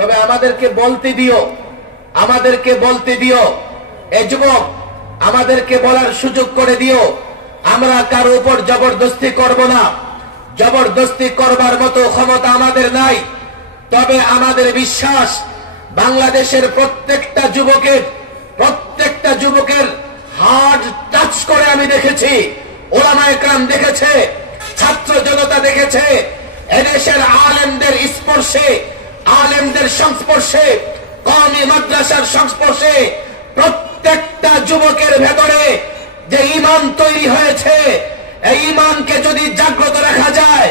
তবে আমাদেরকে বলতে দিও এ যুবক, আমাদেরকে বলার সুযোগ করে দিও। আমরা কারো উপর জবরদস্তি করব না, জবরদস্তি করবার মতো ক্ষমতা আমাদের নাই। তবে আমাদের বিশ্বাস, বাংলাদেশের প্রত্যেকটা যুবকের হার্ট টাচ করে আমি দেখেছি, ওলামায়ে কেরাম দেখেছে, ছাত্র জনতা দেখেছে, এদেশের আলেমদের স্পর্শে, আলেমদের সংস্পর্শে, কওমি মাদ্রাসার সংস্পর্শে প্রত্যেকটা যুবকের ভেতরে যে ঈমান তৈরি হয়েছে, এই ঈমানকে যদি জাগ্রত রাখা যায়,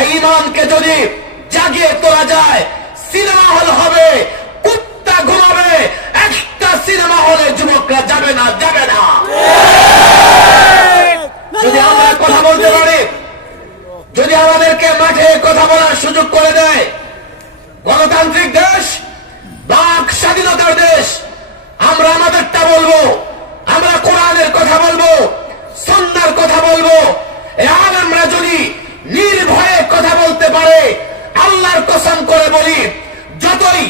এই ঈমানকে যদি জাগিয়ে তোলা যায়, সিনেমা হল হবে, কুত্তা ঘুমাবে, একটা সিনেমা হলে যুবকরা যাবে না। যদি আমরা কথা বলতে পারি, যদি আমাদেরকে মাঠে কথা বলার সুযোগ করে দেয়, গণতান্ত্রিক দেশ, বাক স্বাধীনতার দেশ, আমরা আমাদেরটা বলবো, আমরা কোরআনের কথা বলবো, সুন্নাহর কথা বলবো। এই আলেমরা যদি নির্ভয়ে কথা বলতে পারে, আল্লাহর কসম করে বলি, যতই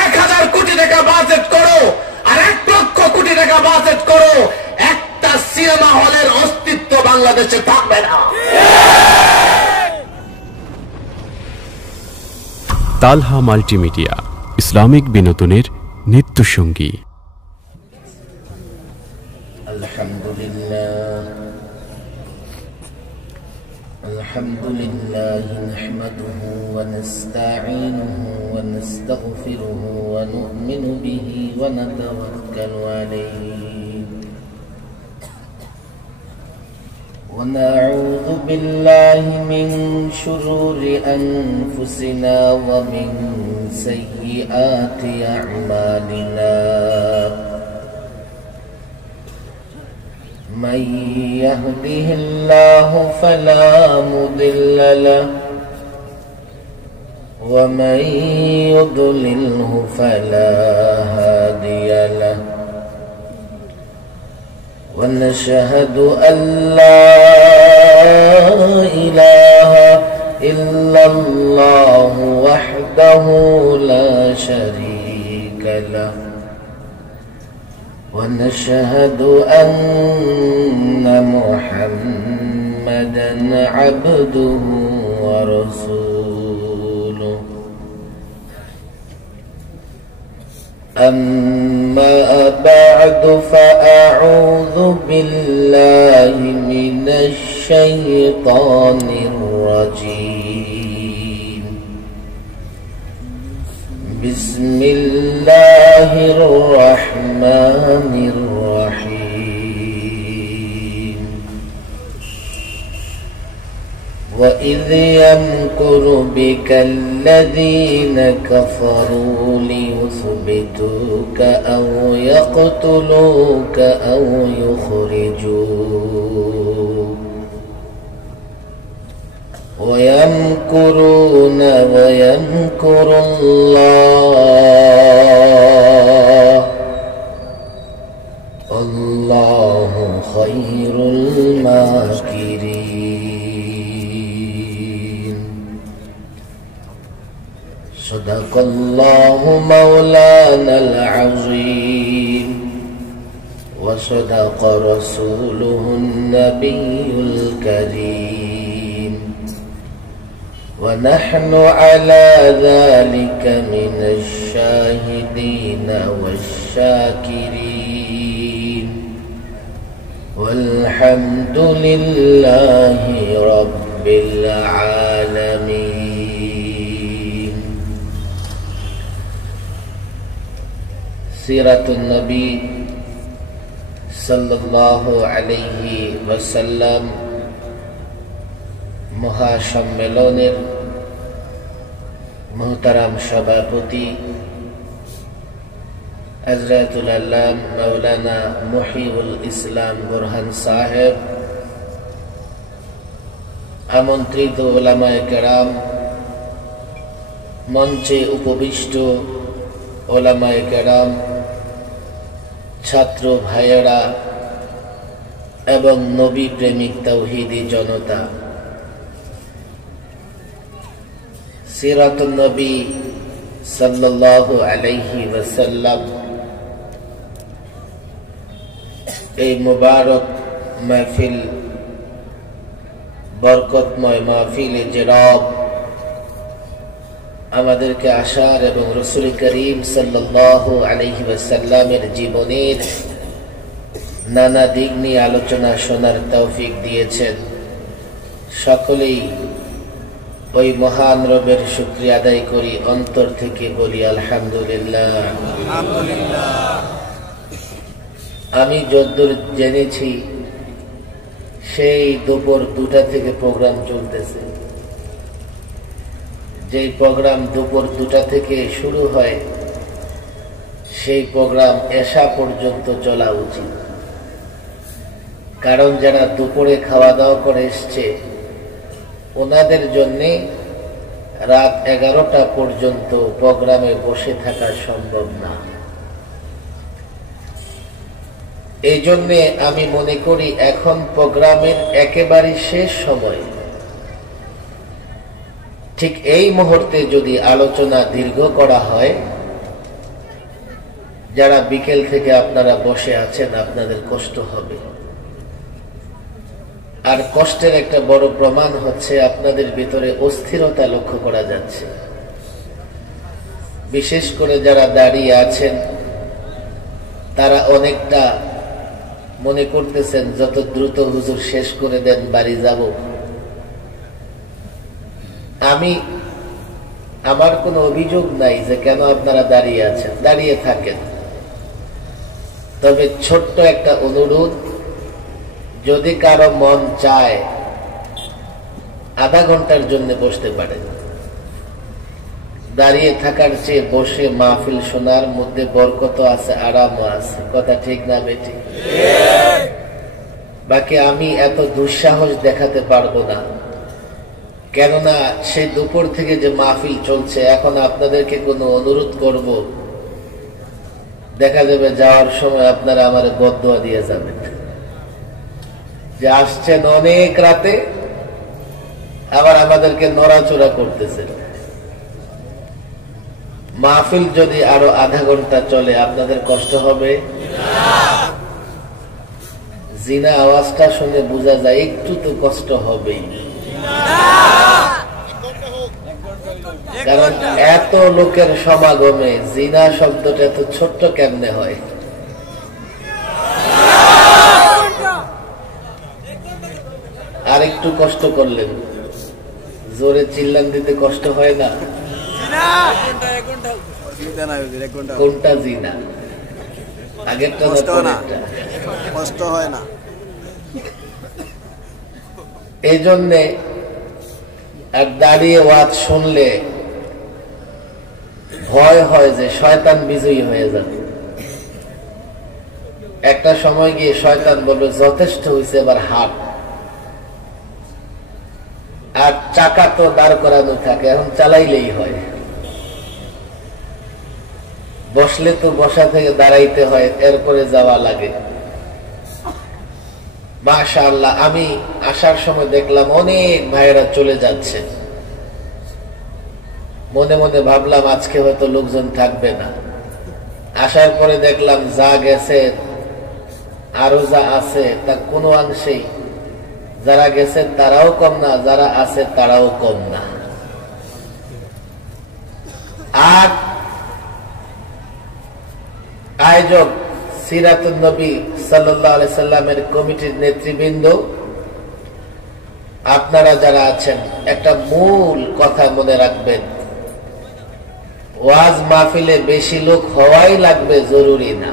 1000 কোটি টাকা বাজেট করো আর 1 লক্ষ কোটি টাকা বাজেট করো, একটা সিনেমা হলের অস্তিত্ব বাংলাদেশে থাকবে না। তালহা মাল্টিমিডিয়া, ইসলামিক বিনোদনের নিত্য সঙ্গী। আলহামদুলিল্লাহ নাহমাদুহু ওয়া নাস্তাঈনুহু ওয়া নাস্তাগফিরুহু ওয়া নু'মিনু বিহি ওয়া নাতাওয়াক্কালু আলাইহি ওয়া নাউযু বিল্লাহি মিন শুরুরি আনফুসিনা ওয়া মিন সাইয়্যাতি আ'মালিনা। من يهده الله فلا مضل له ومن يضلله فلا هادي له ونشهد أن لا إله إلا الله وحده لا شريك له ونشهد أن محمدًا عبده ورسوله. أما بعد فأعوذ بالله من الشيطان الرجيم. بسم الله الرحمن الرحيم. وإذ يمكر بك الذين كفروا ليثبتوك أو يقتلوك أو يخرجوك ويمكرون ويمكر الله والله خير الماكرين. صدق الله مولانا العظيم وصدق رسوله النبي الكريم ونحن على ذلك من الشاهدين والشاكرين والحمد لله رب العالمين. سيرة النبي صلى الله عليه وسلم মহাসম্মেলনের মোহতারাম সভাপতি হযরতুল আল্লামা মাওলানা মুহিবুল ইসলাম বুরহান সাহেব, আমন্ত্রিত উলামায়ে কেরাম, মঞ্চে উপবিষ্ট উলামায়ে কেরাম, ছাত্র ভাইয়েরা এবং নবী প্রেমিক তাওহীদি জনতা, সিরাতুন নবী সাল্লাল্লাহু আলাইহি ওয়াসাল্লাম এই মুবারক মাহফিল, বরকতময় মাহফিলে যে রব আমাদেরকে আসার এবং রাসূল করিম সাল্লাল্লাহু আলাইহি ওয়াসাল্লামের জীবনের নানা দিক নিয়ে আলোচনা শোনার তৌফিক দিয়েছেন, সকলেই ওই মহান রবের শুকরিয়া আদায় করি, অন্তর থেকে বলি আলহামদুলিল্লাহ। আমি যতদূর জেনেছি সেই দুপুর 2টা থেকে প্রোগ্রাম চলতেছে। যেই প্রোগ্রাম দুপুর 2টা থেকে শুরু হয় সেই প্রোগ্রাম এশা পর্যন্ত চলা উচিত, কারণ যারা দুপুরে খাওয়া দাওয়া করে এসছে ওনাদের জন্যে রাত 11টা পর্যন্ত প্রোগ্রামে বসে থাকা সম্ভব না। এই জন্যে আমি মনে করি এখন প্রোগ্রামের একেবারে শেষ সময়, ঠিক এই মুহূর্তে যদি আলোচনা দীর্ঘ করা হয়, যারা বিকেল থেকে আপনারা বসে আছেন আপনাদের কষ্ট হবে। আর কষ্টের একটা বড় প্রমাণ হচ্ছে আপনাদের ভিতরে অস্থিরতা লক্ষ্য করা যাচ্ছে। বিশেষ করে যারা দাঁড়িয়ে আছেন তারা অনেকটা মনে করতেছেন যত দ্রুত হুজুর শেষ করে দেন বাড়ি যাব। আমার কোনো অভিযোগ নাই যে কেন আপনারা দাঁড়িয়ে আছেন, দাঁড়িয়ে থাকেন। তবে ছোট্ট একটা অনুরোধ, যদি কারো মন চায় আধা ঘন্টার জন্য বসতে পারে। দাঁড়িয়ে থাকার চেয়ে বসে মাহফিল শোনার মধ্যে বরকত আছে, আরামও আছে। কথা ঠিক না বেটি? বাকি আমি এত দুঃসাহস দেখাতে পারবো না, কেননা সেই দুপুর থেকে যে মাহফিল চলছে, এখন আপনাদেরকে কোনো অনুরোধ করব, দেখা যাবে যাওয়ার সময় আপনারা আমার বদদুয়া দিয়ে যাবেন যে আসছেন অনেক রাতে, আবার আমাদেরকে নড়াচড়া করতেছেন। মাহফিল যদি আরো আধা ঘন্টা চলে আপনাদের কষ্ট হবে? জিনা আওয়াজটা শুনে বোঝা যায় একটু তো কষ্ট হবেই, কারণ এত লোকের সমাগমে জিনা শব্দটা এত ছোট্ট কেমনে হয়? আর একটু কষ্ট করলেন, জোরে চিল্লান দিতে কষ্ট হয় না? কোনটা জিনা? আগেরটা কষ্ট হয় না। এই জন্যে আর দাঁড়িয়ে ওয়াজ শুনলে ভয় হয় যে শয়তান বিজয়ী হয়ে যাবে। একটা সময় গিয়ে শয়তান বলবে যথেষ্ট হয়েছে, এবার হাট। আর চাকা তো দাঁড় করানো থাকে, এখন চালাইলেই হয়। বসলে তো বসা থেকে দাঁড়াইতে হয়, এরপরে যাওয়া লাগে। মাশাআল্লাহ, আমি আসার সময় দেখলাম অনেক ভাইয়েরা চলে যাচ্ছে। মনে মনে ভাবলাম আজকে হয়তো লোকজন থাকবে না। আসার পরে দেখলাম যা গেছে আরো যা আছে তা কোনো অংশেই যারা গেছে তারাও কম না, যারা আছে তারাও কম না। আর আয়োজক সিরাতুন নবী সাল্লাল্লাহু আলাইহি সাল্লামের কমিটির নেতৃবৃন্দ, আপনারা যারা আছেন একটা মূল কথা মনে রাখবেন, ওয়াজ মাহফিলে বেশি লোক হওয়াই লাগবে জরুরি না।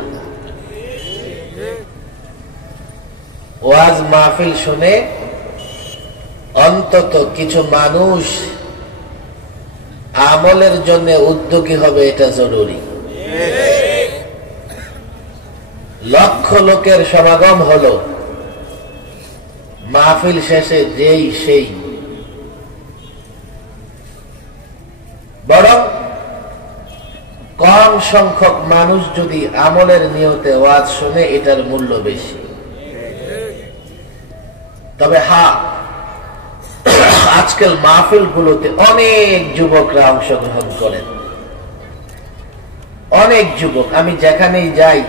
ওয়াজ মাহফিল শুনে অন্তত কিছু মানুষ আমলের জন্য উদ্যোগী হবে, এটা জরুরি। লক্ষ লোকের সমাগম হলো, মাহফিল শেষে যেই সেই, বরং কম সংখ্যক মানুষ যদি আমলের নিয়তে ওয়াজ শুনে এটার মূল্য বেশি। তবে হ্যাঁ, আজকাল মাহফিল গুলোতে অনেক যুবকরা অংশগ্রহণ করেন, অনেক যুবক, আমি যেখানেই যাই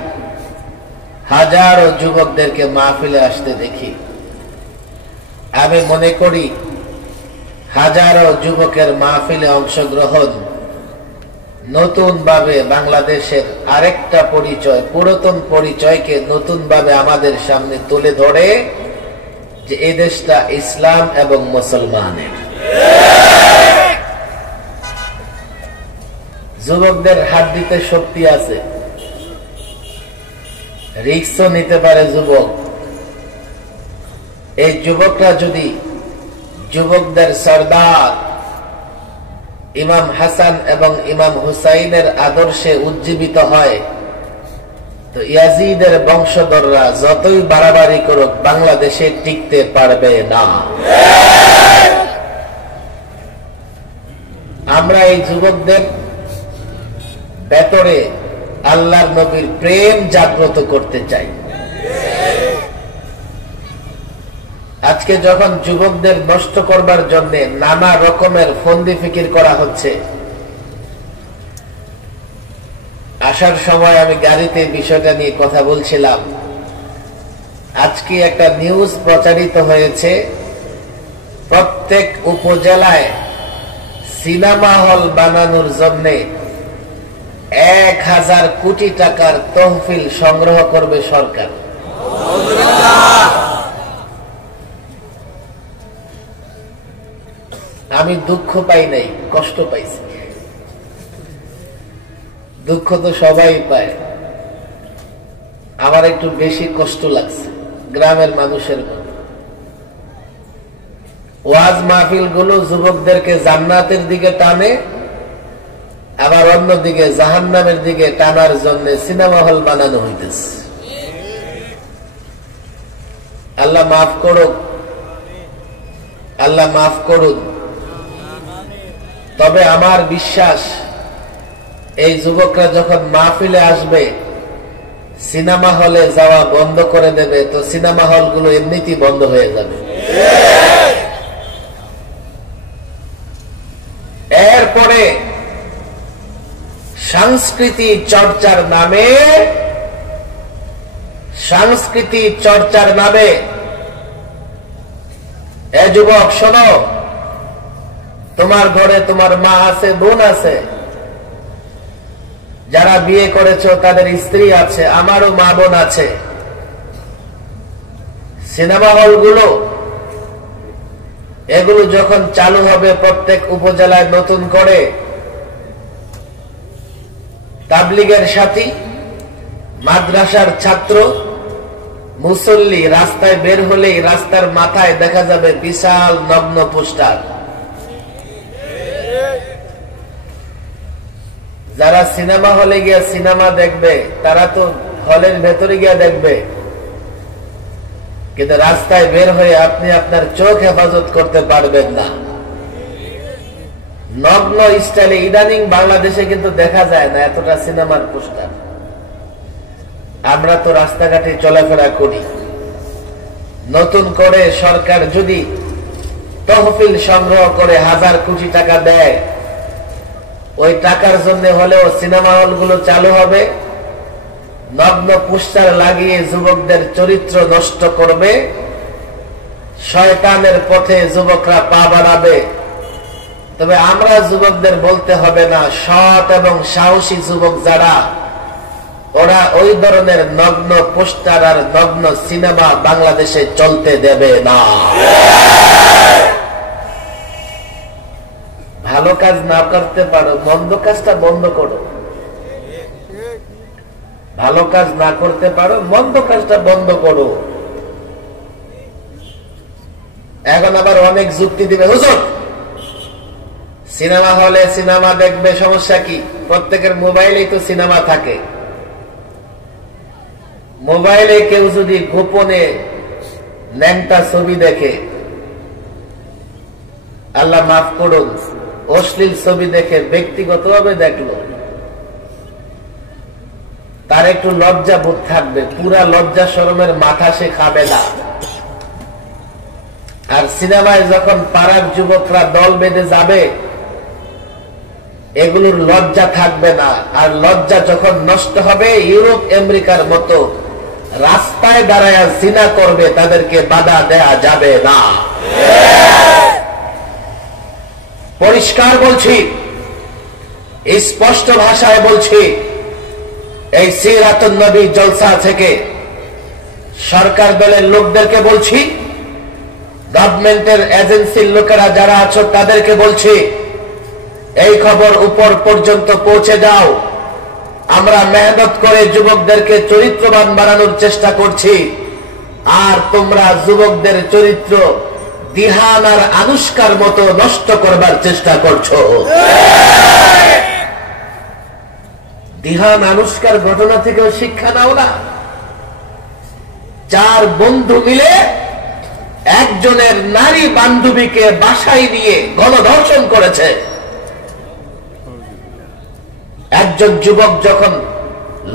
হাজারো যুবকদেরকে মাহফিলে আসতে দেখি। আমি মনে করি হাজারো যুবকের মাহফিলে অংশগ্রহণ নতুন ভাবে বাংলাদেশের আরেকটা পরিচয়, পুরাতন পরিচয়কে নতুন ভাবে আমাদের সামনে তুলে ধরে যে এই দেশটা ইসলাম এবং মুসলমানের। যুবকদের হাত দিতে শক্তি আছে, রিস্কও নিতে পারে যুবক। এই যুবকরা যদি যুবকদের সরদার ইমাম হাসান এবং ইমাম হুসাইনের আদর্শে উজ্জীবিত হয়, তো ইয়াজিদের বংশধররা যতই বাড়াবাড়ি করুক বাংলাদেশে টিকতে পারবে না। আমরা এই যুবকদের ভেতরে আল্লাহর নবীর প্রেম জাগ্রত করতে চাই। আজকে যখন যুবকদের নষ্ট করবার জন্য নানা রকমের ফন্দি ফিকির করা হচ্ছে, আসার সময় আমি গাড়িতে বিষয়টা নিয়ে কথা বলছিলাম। আজকে একটা নিউজ প্রচারিত হয়েছে, প্রত্যেক উপজেলায় সিনেমা হল বানানোর জন্য 1000 কোটি টাকার তহবিল সংগ্রহ করবে সরকার। আমি দুঃখ পাই নাই, কষ্ট পাইছি। দুঃখ তো সবাই পায়, আমার একটু বেশি কষ্ট লাগছে গ্রামের মানুষের মতো। ওয়াজ মাহফিল গুলো যুবকদেরকে জান্নাতের দিকে টানে, আবার অন্যদিকে জাহান্নামের দিকে টানার জন্য সিনেমা হল বানানো হইতেছে। আল্লাহ মাফ করুক, আল্লাহ মাফ করুন। তবে আমার বিশ্বাস এই যুবকরা যখন মাহফিলে আসবে সিনেমা হলে যাওয়া বন্ধ করে দেবে, তো সিনেমা হলগুলো এমনিতেই বন্ধ হয়ে যাবে। এরপরে সংস্কৃতি চর্চার নামে এ যুবক শোনো, তোমার ঘরে তোমার মা আছে, বোন আছে, যারা বিয়ে করেছো তাদের স্ত্রী আছে, আমারও মা বোন আছে। সিনেমা হলগুলো এগুলো যখন চালু হবে প্রত্যেক উপজেলায় নতুন করে, তাবলিগের সাথী, মাদ্রাসার ছাত্র, মুসল্লি রাস্তায় বের হলেই রাস্তার মাথায় দেখা যাবে বিশাল নগ্ন পোস্টার। যারা সিনেমা হলে গিয়ে সিনেমা দেখবে তারা তো হলের ভেতরে গিয়ে দেখবে, কিন্তু রাস্তায় বের হয়ে আপনি আপনার চোখ হেফাজত করতে পারবেন না। নগ্ন স্টাইলে ইদানিং বাংলাদেশে কিন্তু দেখা যায় না এতটা সিনেমার পোস্টার। আমরা তো রাস্তাঘাটে চলাফেরা করি। নতুন করে সরকার যদি তহবিল সংগ্রহ করে 1000 কোটি টাকা দেয়, ওই টাকার জন্য হলেও সিনেমা হলগুলো চালু হবে, নগ্ন পোস্টার লাগিয়ে যুবকদের চরিত্র নষ্ট করবে, শয়তানের পথে যুবকরা পা বাড়াবে। তবে আমরা যুবকদের বলতে হবে না, সৎ এবং সাহসী যুবক যারা, ওরা ওই ধরনের নগ্ন পোস্টার আর নগ্ন সিনেমা বাংলাদেশে চলতে দেবে না। ভালো কাজ না করতে পারো, মন্দ কাজটা বন্ধ করো। ভালো কাজ না করতে পারো, মন্দ কাজটা বন্ধ করো। এখন আবার অনেক যুক্তি দিবে, হুজুর সিনেমা হলে সিনেমা দেখবে, সমস্যা কি? প্রত্যেকের মোবাইলেই তো সিনেমা থাকে। মোবাইলে কেউ যদি গোপনে ন্যাংটা ছবি দেখে, আল্লাহ মাফ করুন, অশ্লীল ছবি দেখে ব্যক্তিগতভাবে দেখলো, তার একটু লজ্জা বোধ থাকবে, পুরা লজ্জা শরমের মাথা সে খাবে না। আর সিনেমায় যখন পাড়ার যুবকরা দল বেঁধে যাবে, এগুলোর লজ্জা থাকবে না। আর লজ্জা যখন নষ্ট হবে, ইউরোপ আমেরিকার মতো রাস্তায় দাঁড়ায় জিনা করবে, তাদেরকে বাধা দেয়া যাবে না। পরিষ্কার বলছি, স্পষ্ট ভাষায় বলছি, এই সিরাতুন নবী জলসা থেকে সরকার দলের লোকদেরকে বলছি, গভর্নমেন্টের এজেন্সির লোকেরা যারা আছো তাদেরকে বলছি, এই খবর উপর পর্যন্ত পৌঁছে যাও। আমরা মেহনত করে যুবকদেরকে চরিত্রবান বানানোর চেষ্টা করছি, আর তোমরা যুবকদের চরিত্র দিহান আর আনুষ্কার মতো নষ্ট করবার চেষ্টা করছো। দিহান আনুষ্কার ঘটনা থেকেও শিক্ষা নাও না। 4 বন্ধু মিলে একজনের নারী বান্ধবীকে বাসায় নিয়ে গণধর্ষণ করেছে। একজন যুবক যখন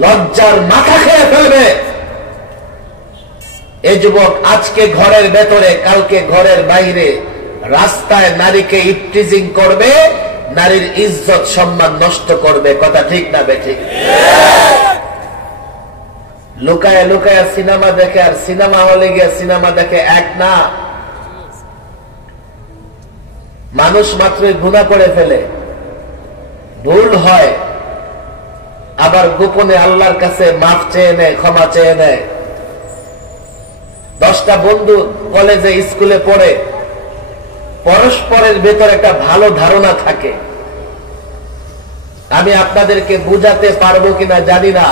লজ্জার মাথা খেয়ে ফেলবে, এই যুবক আজকে ঘরের ভেতরে, কালকে ঘরের বাইরে, রাস্তায় নারীকে ইপটিজিং করবে, নারীর ইজ্জত সম্মান নষ্ট করবে। কথা ঠিক না বেঠিক? লুকায় লুকায় সিনেমা দেখে, আর সিনেমা হলে গিয়ে সিনেমা দেখে এক না। মানুষ মাত্রই গুনাহ করে ফেলে, ভুল হয়, আবার গোপনে আল্লাহর কাছে মাফ চেয়ে নেয়, ক্ষমা চেয়ে নেয়। 10টা বন্ধু কলেজে স্কুলে পড়ে, পরস্পরের ভেতর একটা ভালো ধারণা থাকে। আমি আপনাদেরকে বুঝাতে পারবো কিনা জানি না,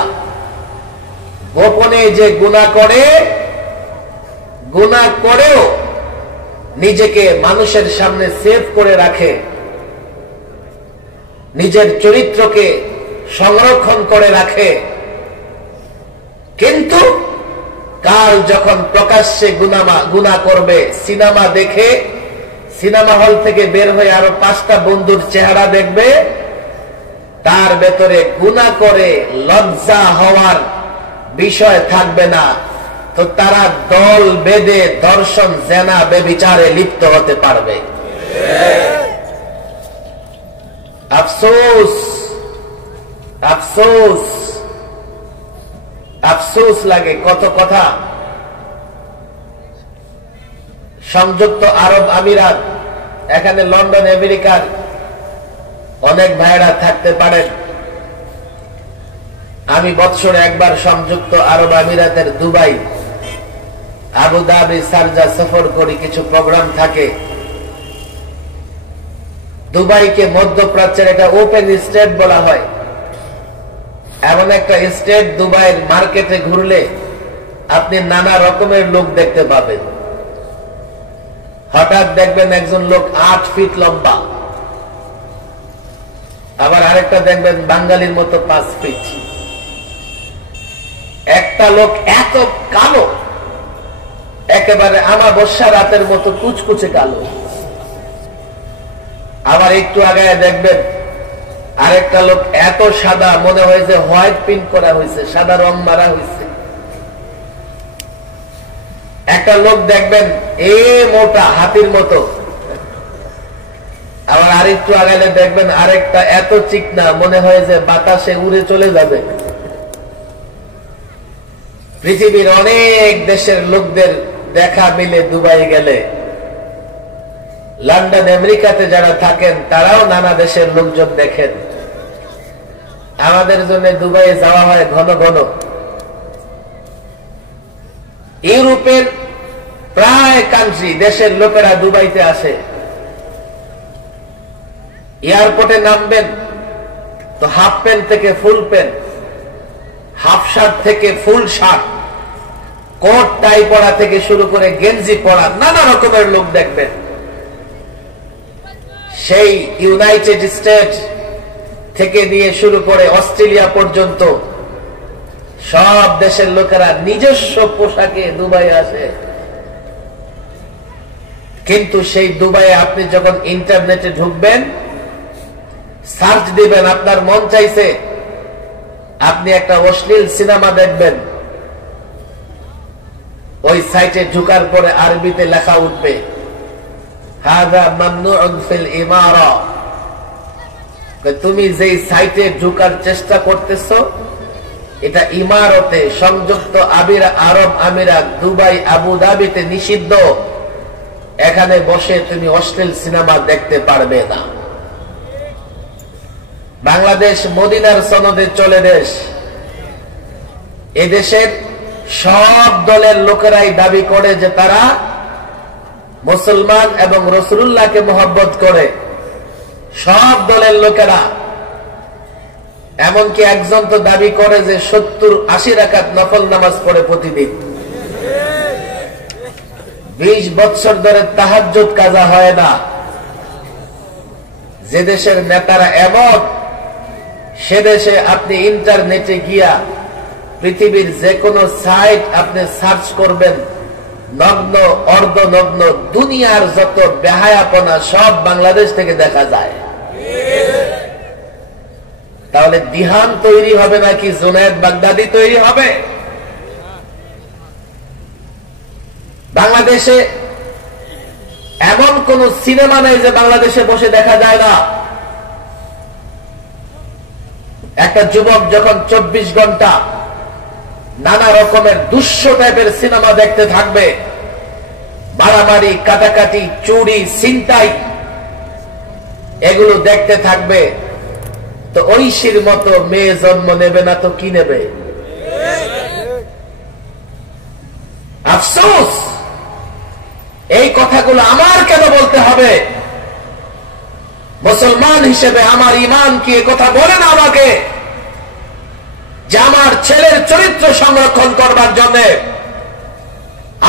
গোপনে যে গুনাহ করে, গুনাহ করেও নিজেকে মানুষের সামনে সেভ করে রাখে, নিজের চরিত্রকে সংরক্ষণ করে রাখে। কিন্তু কাল যখন প্রকাশ্যে গুনাহ করবে, সিনেমা দেখে, সিনেমা হল থেকে বের হয়ে আরো 5টা বন্ধুর চেহারা দেখবে, তার ভেতরে গুনাহ করে লজ্জা হওয়ার বিষয় থাকবে না, তো তারা দল বেঁধে ধর্ষণ, জেনা, বেবিচারে লিপ্ত হতে পারবে। আফসোস, আফসোস, আফসোস লাগে। কত কথা। সংযুক্ত আরব আমিরাত, এখানে লন্ডন, আমেরিকার অনেক ভাইরা থাকতে পারেন। আমি বৎসরে একবার সংযুক্ত আরব আমিরাতের দুবাই, আবুধাবি, শারজা সফর করি, কিছু প্রোগ্রাম থাকে। দুবাইকে মধ্যপ্রাচ্যের একটা ওপেন স্টেট বলা হয়। এমন একটা স্টেট, দুবাইয়ের মার্কেটে ঘুরলে আপনি নানা রকমের লোক দেখতে পাবেন। হঠাৎ দেখবেন একজন লোক 8 ফিট লম্বা, আবার আরেকটা দেখবেন বাঙালির মতো 5 ফিট। একটা লোক এত কালো, একেবারে আমাবস্যা রাতের মতো কুচকুচে কালো। আবার একটু আগে দেখবেন আরেকটা লোক এত সাদা, মনে হয় যে হোয়াইট প্রিন্ট করা হয়েছে, সাদা রং মারা হয়েছে। একটা লোক দেখবেন মোটা, হাতির মতো। আবার আরেকটু আগালে দেখবেন আরেকটা এত চিকনা, মনে হয় যে বাতাসে উড়ে চলে যাবে। পৃথিবীর অনেক দেশের লোকদের দেখা মিলে দুবাই গেলে। লন্ডন, আমেরিকাতে যারা থাকেন তারাও নানা দেশের লোকজন দেখেন। আমাদের জন্য দুবাই যাওয়া হয় ঘন ঘন। ইউরোপের প্রায় কান্ট্রি, দেশের লোকেরা দুবাইতে আসে। এয়ারপোর্টে নামবেন তো হাফ প্যান্ট থেকে ফুল প্যান্ট, হাফ শার্ট থেকে ফুল শার্ট, কোট টাই পরা থেকে শুরু করে গেঞ্জি পরা নানা রকমের লোক দেখবেন। সেই ইউনাইটেড স্টেট থেকে নিয়ে শুরু করে অস্ট্রেলিয়া পর্যন্ত সব দেশের লোকেরা নিজস্ব পোশাকে দুবাই আসে। কিন্তু সেই দুবাইয়ে আপনি যখন ইন্টারনেটে ঢুকবেন, সার্চ দিবেন, আপনার মন চাইছে আপনি একটা অশ্লীল সিনেমা দেখবেন, ওই সাইটে ঢুকার পরে আরবিতে লেখা উঠবে হাযা মামনুউন ফিল ইমারা, তুমি যেই সাইটে ঢোকার চেষ্টা করতেছো এটা ইমারতে সংযুক্ত আরব আমিরাত দুবাই আবুধাবিতে নিষিদ্ধ। এখানে বসে তুমি অশ্লীল সিনেমা দেখতে পারবে না। বাংলাদেশ মদিনার সনদে চলে দেশ। এদেশের সব দলের লোকেরাই দাবি করে যে তারা মুসলমান এবং রাসূলুল্লাহকে মহব্বত করে, সব দলের লোকেরা। এমনকি একজন তো দাবি করে যে 70-80 রাকাত নফল নামাজ পড়ে প্রতিদিন। 20 বছর ধরে তাহাজ্জুদ কাজা হয় না। যে দেশের নেতারা এমন, সে দেশে আপনি ইন্টারনেটে গিয়া পৃথিবীর যে কোনো সাইট আপনি সার্চ করবেন, নগ্ন অর্ধনগ্ন দুনিয়ার যত বেহায়াপনা সব বাংলাদেশ থেকে দেখা যায়। তাহলে দিহান তৈরি হবে নাকি জুনায়েদ বাগদাদি তৈরি হবে? বাংলাদেশে এমন কোন সিনেমা নেই যে বাংলাদেশে বসে দেখা যায় না। একটা যুবক যখন 24 ঘন্টা নানা রকমের দুঃস্ব টাইপের সিনেমা দেখতে থাকবে, মারামারি, কাটাকাটি, চুরি, ছিনতাই, এগুলো দেখতে থাকবে, তো ঐশীর মতো মেয়ে জন্ম নেবে না তো কি নেবে? আফসোস, এই কথাগুলো আমার কেন বলতে হবে? মুসলমান হিসেবে আমার ঈমান কি এ কথা বলে না আমাকে যে আমার ছেলের চরিত্র সংরক্ষণ করবার জন্য,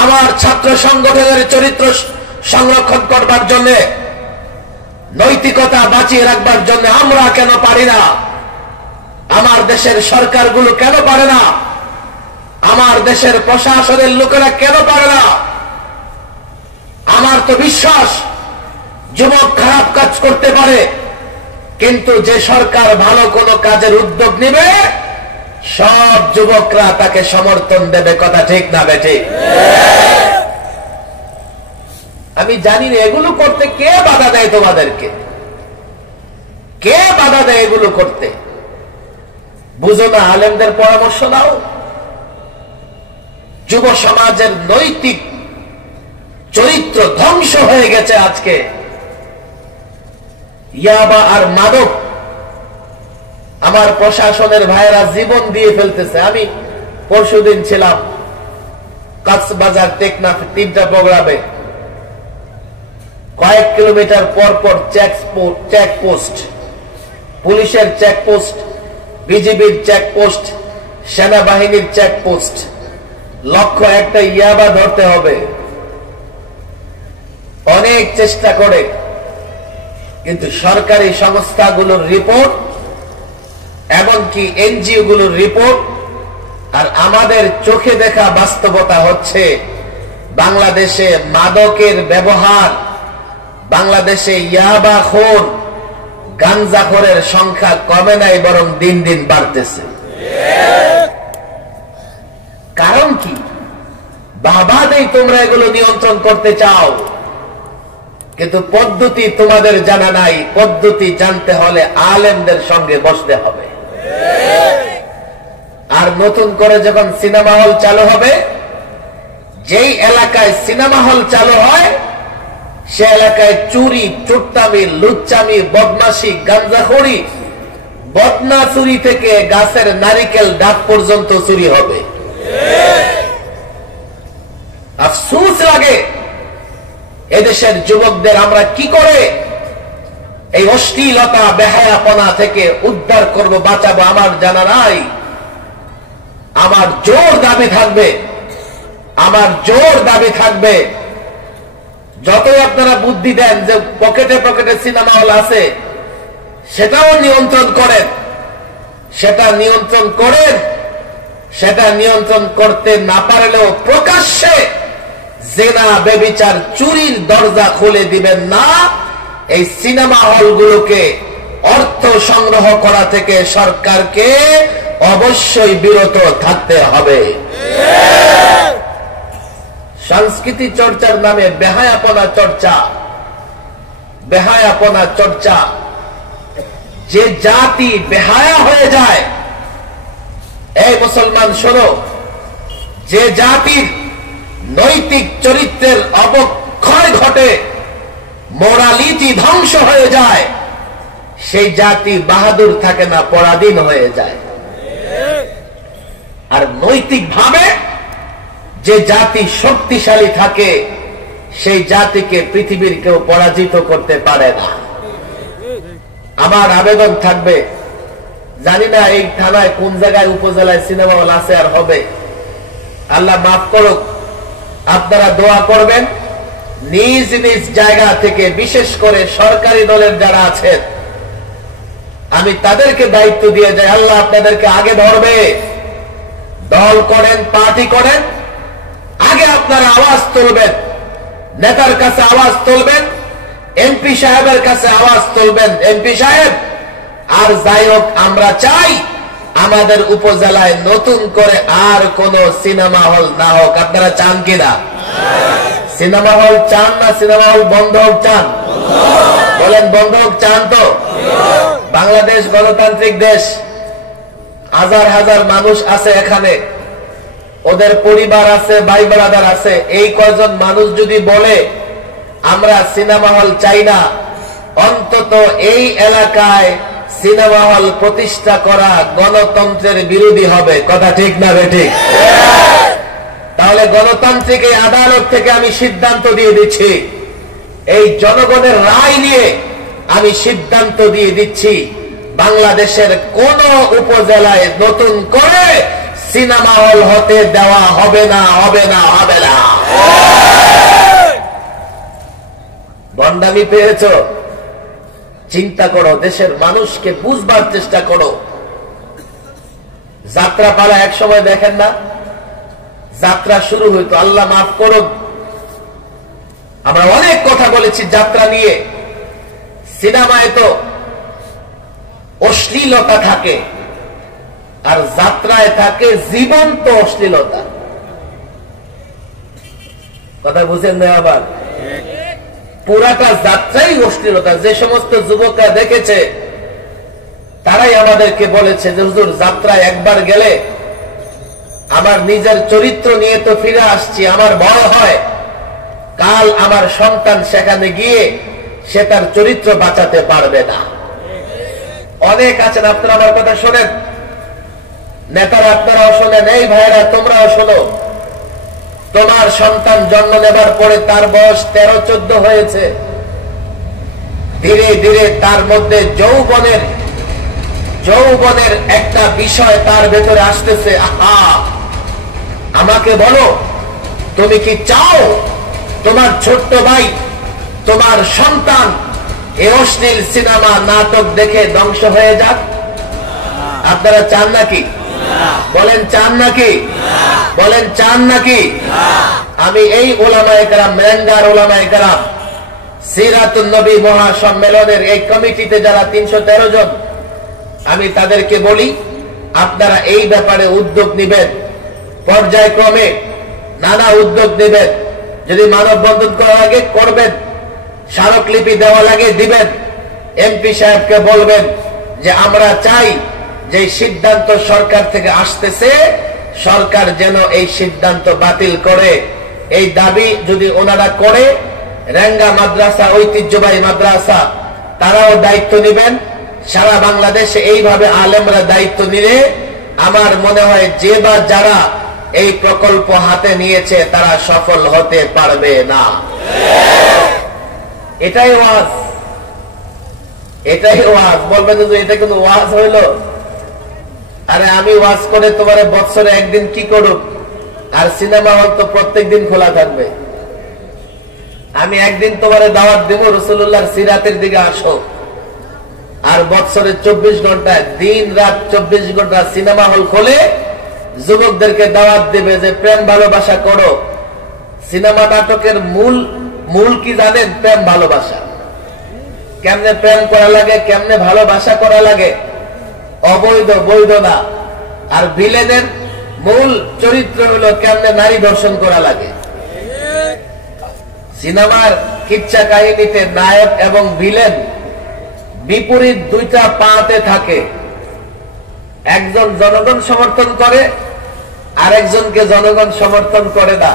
আমার ছাত্র সংগঠনের চরিত্র সংরক্ষণ করবার জন্য, নৈতিকতা বাঁচিয়ে রাখবার জন্য আমরা কেন পারি না? আমার দেশের সরকারগুলো কেন পারে না? আমার দেশের প্রশাসনের লোকেরা কেন পারে না? আমার তো বিশ্বাস যুবক খারাপ কাজ করতে পারে, কিন্তু যে সরকার ভালো কোনো কাজের উদ্যোগ নেবে সব যুবকরা তাকে সমর্থন দেবে। কথা ঠিক না বেঠিক? আমি জানি না এগুলো করতে কে বাধা দেয় তোমাদেরকে, কে বাধা দেয় এগুলো করতে? বুঝো না, আলেমদের পরামর্শ নাও। যুব সমাজের নৈতিক চরিত্র ধ্বংস হয়ে গেছে আজকে। ইয়াবা আর মাদক আমার প্রশাসনের ভাইয়েরা জীবন দিয়ে ফেলতেছে। আমি পরশুদিন ছিলাম কক্সবাজার, টেকনাফ, 3টা প্রোগ্রামে। কয়েক কিলোমিটার পর পর চেকপোস্ট, পুলিশের চেকপোস্ট, বিজিবির চেকপোস্ট, সেনাবাহিনীর চেকপোস্ট। লক্ষ্য একটা, ইয়াবা ধরতে হবে। অনেক চেষ্টা করে, কিন্তু সরকারি সংস্থাগুলোর রিপোর্ট, এমনকি এনজিও গুলোর রিপোর্ট আর আমাদের চোখে দেখা বাস্তবতা হচ্ছে বাংলাদেশে মাদকের ব্যবহার, বাংলাদেশে ইয়াবাখোর, গাঞ্জাখোরের সংখ্যা কমে নাই, বরং দিন দিন বাড়তেছে। কারণ কি? বাবাদেই তোমরা এগুলো নিয়ন্ত্রণ করতে চাও, কিন্তু পদ্ধতি তোমাদের জানা নাই। পদ্ধতি জানতে হলে আলেমদের সঙ্গে বসতে হবে। আর নতুন করে যখন সিনেমা হল চালু হবে, যেই এলাকায় সিনেমা হল চালু হয় সে এলাকায় চুরি, চুট্টামি, লুচ্চামি, বদমাশি, গাঞ্জাখড়ি, বদনা চুরি থেকে গাছের নারিকেল ডাব পর্যন্ত চুরি হবে। আফসোস লাগে এদেশের যুবকদের আমরা কি করে এই অশ্লীলতা, বেহায়াপনা থেকে উদ্ধার করব, বাঁচাবো আমার জানা নাই। আমার জোর দাবি থাকবে, আমার জোর দাবি থাকবে, যতই আপনারা বুদ্ধি দেন যে পকেটে পকেটে সিনেমা হল আছে, সেটাও নিয়ন্ত্রণ করেন, সেটা নিয়ন্ত্রণ করেন। সেটা নিয়ন্ত্রণ করতে না পারলেও প্রকাশ্যে জেনা, ব্যভিচার, চুরির দরজা খুলে দিবেন না। এই সিনেমা হলগুলোকে অর্থ সংগ্রহ করা থেকে সরকারকে অবশ্যই বিরত থাকতে হবে। সংস্কৃতি চর্চার নামে বেহায়াপনা চর্চা, বেহায়াপনা চর্চা যে জাতি বেহায়া হয়ে যায়, এই মুসলমান শোনো, যে জাতির নৈতিক চরিত্রের অবক্ষয় ঘটে, মোরালিটি ধ্বংস হয়ে যায়, সেই জাতি বাহাদুর থাকে না, পরাধীন হয়ে যায়। আর নৈতিক ভাবে যে জাতি শক্তিশালী থাকে, সেই জাতিকে পৃথিবীর কেউ পরাজিত করতে পারে না। আমার আবেদন থাকবে, জানি না এই থানায় কোন জায়গায় উপজেলায় সিনেমা হল আছে আর হবে, আল্লাহ মাফ করুক, আপনারা দোয়া করবেন নিজ নিজ জায়গা থেকে, বিশেষ করে সরকারি দলের যারা আছেন, আমি তাদেরকে দায়িত্ব দিয়ে যাই, আল্লাহ আপনাদেরকে আগে ধরবে। দল করেন, পার্টি করেন, আগে আপনারা আওয়াজ তুলবেন, নেতার কাছে আওয়াজ তুলবেন, এমপি সাহেবের কাছে আওয়াজ তুলবেন, এমপি সাহেব। আর যাই হোক, আমরা চাই আমাদের উপজেলায় নতুন করে আর কোন সিনেমা হল না হোক। আপনারা চান কিনা? সিনেমা হল চান না সিনেমা হল বন্ধ হোক চান? বলেন বন্ধ হোক চান তো? বাংলাদেশ গণতান্ত্রিক দেশ, হাজার হাজার মানুষ আছে এখানে, ওদের পরিবার আছে, ভাই ব্রাদার আছে। এই কয়জন মানুষ যদি বলে আমরা সিনেমা হল চাই না, অন্তত এই এলাকায় সিনেমা হল প্রতিষ্ঠা করা গণতন্ত্রের বিরোধী হবে। কথা ঠিক না বেঠিক? তাহলে গণতান্ত্রিক এই আদালত থেকে আমি সিদ্ধান্ত দিয়ে দিচ্ছি, এই জনগণের রায় নিয়ে আমি সিদ্ধান্ত দিয়ে দিচ্ছি, বাংলাদেশের কোন উপজেলায় নতুন করে সিনেমা হল হতে দেওয়া হবে না, হবে না, হবে না। ভণ্ডামি পেয়েছ? চিন্তা করো, দেশের মানুষকে বুঝবার চেষ্টা করো। যাত্রা পালা এক সময় দেখেন না, যাত্রা শুরু হইতো, আল্লাহ মাফ করুন, আমরা অনেক কথা বলেছি যাত্রা নিয়ে। সিনেমায় তো অশ্লীলতা থাকে, আর যাত্রায় থাকে জীবন্ত অশ্লীলতা। কথা বুঝেন না? আবার পুরাটা যাত্রাই অশ্লীলতা। যে সমস্ত যুবকরা দেখেছে তারাই আমাদেরকে বলেছে যে হুজুর, যাত্রায় একবার গেলে আমার নিজের চরিত্র নিয়ে তো ফিরে আসছি, আমার ভয় হয় কাল আমার সন্তান সেখানে গিয়ে সে তার চরিত্র বাঁচাতে পারবে না। অনেক আছেন, আপনারা আমার কথা শোনেন, নেতারা আপনারাও শোনেন, এই ভাইরা তোমরাও শোনো, তোমার সন্তান জন্ম নেবার পরে তার বয়স 13-14 হয়েছে, ধীরে ধীরে তার মধ্যে যৌবনের একটা বিষয় তার ভেতরে আসতেছে। আহা, আমাকে বলো, তুমি কি চাও তোমার ছোট্ট ভাই, তোমার সন্তান এই অশ্লীল সিনেমা নাটক দেখে ধ্বংস হয়ে যাক? আপনারা চান নাকি? বলেন চান নাকি? বলেন চান নাকি? আমি এই ওলামায়ে কেরাম, মেঙ্গার ওলামায়ে কেরাম, সিরাতুন নবী মহাসম্মেলনের এই কমিটিতে যারা 313 জন, আমি তাদেরকে বলি, আপনারা এই ব্যাপারে উদ্যোগ নেবেন, পর্যায়ক্রমে নানা উদ্যোগ নেবেন। যদি মানববন্ধন করা লাগে করবেন, স্মারকলিপি দেওয়া লাগে দিবেন, এমপি সাহেবকে বলবেন যে আমরা চাই যে সিদ্ধান্ত সরকার থেকে আসতেছে, সরকার যেন এই সিদ্ধান্ত বাতিল করে। এই দাবি যদি ওনারা করে, রেঙ্গা মাদ্রাসা, ঐতিহ্যবাহী মাদ্রাসা, তারাও দায়িত্ব নেবেন। সারা বাংলাদেশে এইভাবে আলেমরা দায়িত্ব নিলে আমার মনে হয় যে বা যারা এই প্রকল্প হাতে নিয়েছে তারা সফল হতে পারবে না। এটাই ওয়াজ, এটাই ওয়াজ। বলবেন যে এটা কিন্তু ওয়াজ হইল? আরে আমি ওয়াজ করে তোমার বছরে একদিন কি করুক, আর সিনেমা হল তো প্রত্যেক দিন খোলা থাকবে। আমি একদিন তোমার দাওয়াত দেব, রাসূলুল্লাহর সিরাতের দিকে আসো, আর বছরে 24 ঘন্টা, দিন রাত 24 ঘন্টা সিনেমা হল খোলে, যুবকদেরকে দাওয়াত দেবে যে প্রেম ভালোবাসা করো। সিনেমা নাটকের মূল কি জানেন? প্রেম ভালোবাসা। কেমনে প্রেম করা লাগে, কেমনে ভালোবাসা করা লাগে, অবৈধ বৈধ না। আর ভিলেনের মূল চরিত্র হলো কেমনে নারী ধর্ষণ করা লাগে। সিনেমার কিচ্ছা কাহিনীতে নায়ক এবং ভিলেন বিপরীত দুইটা পাতে থাকে, একজন জনগণ সমর্থন করে, আরেকজনকে জনগণ সমর্থন করে না,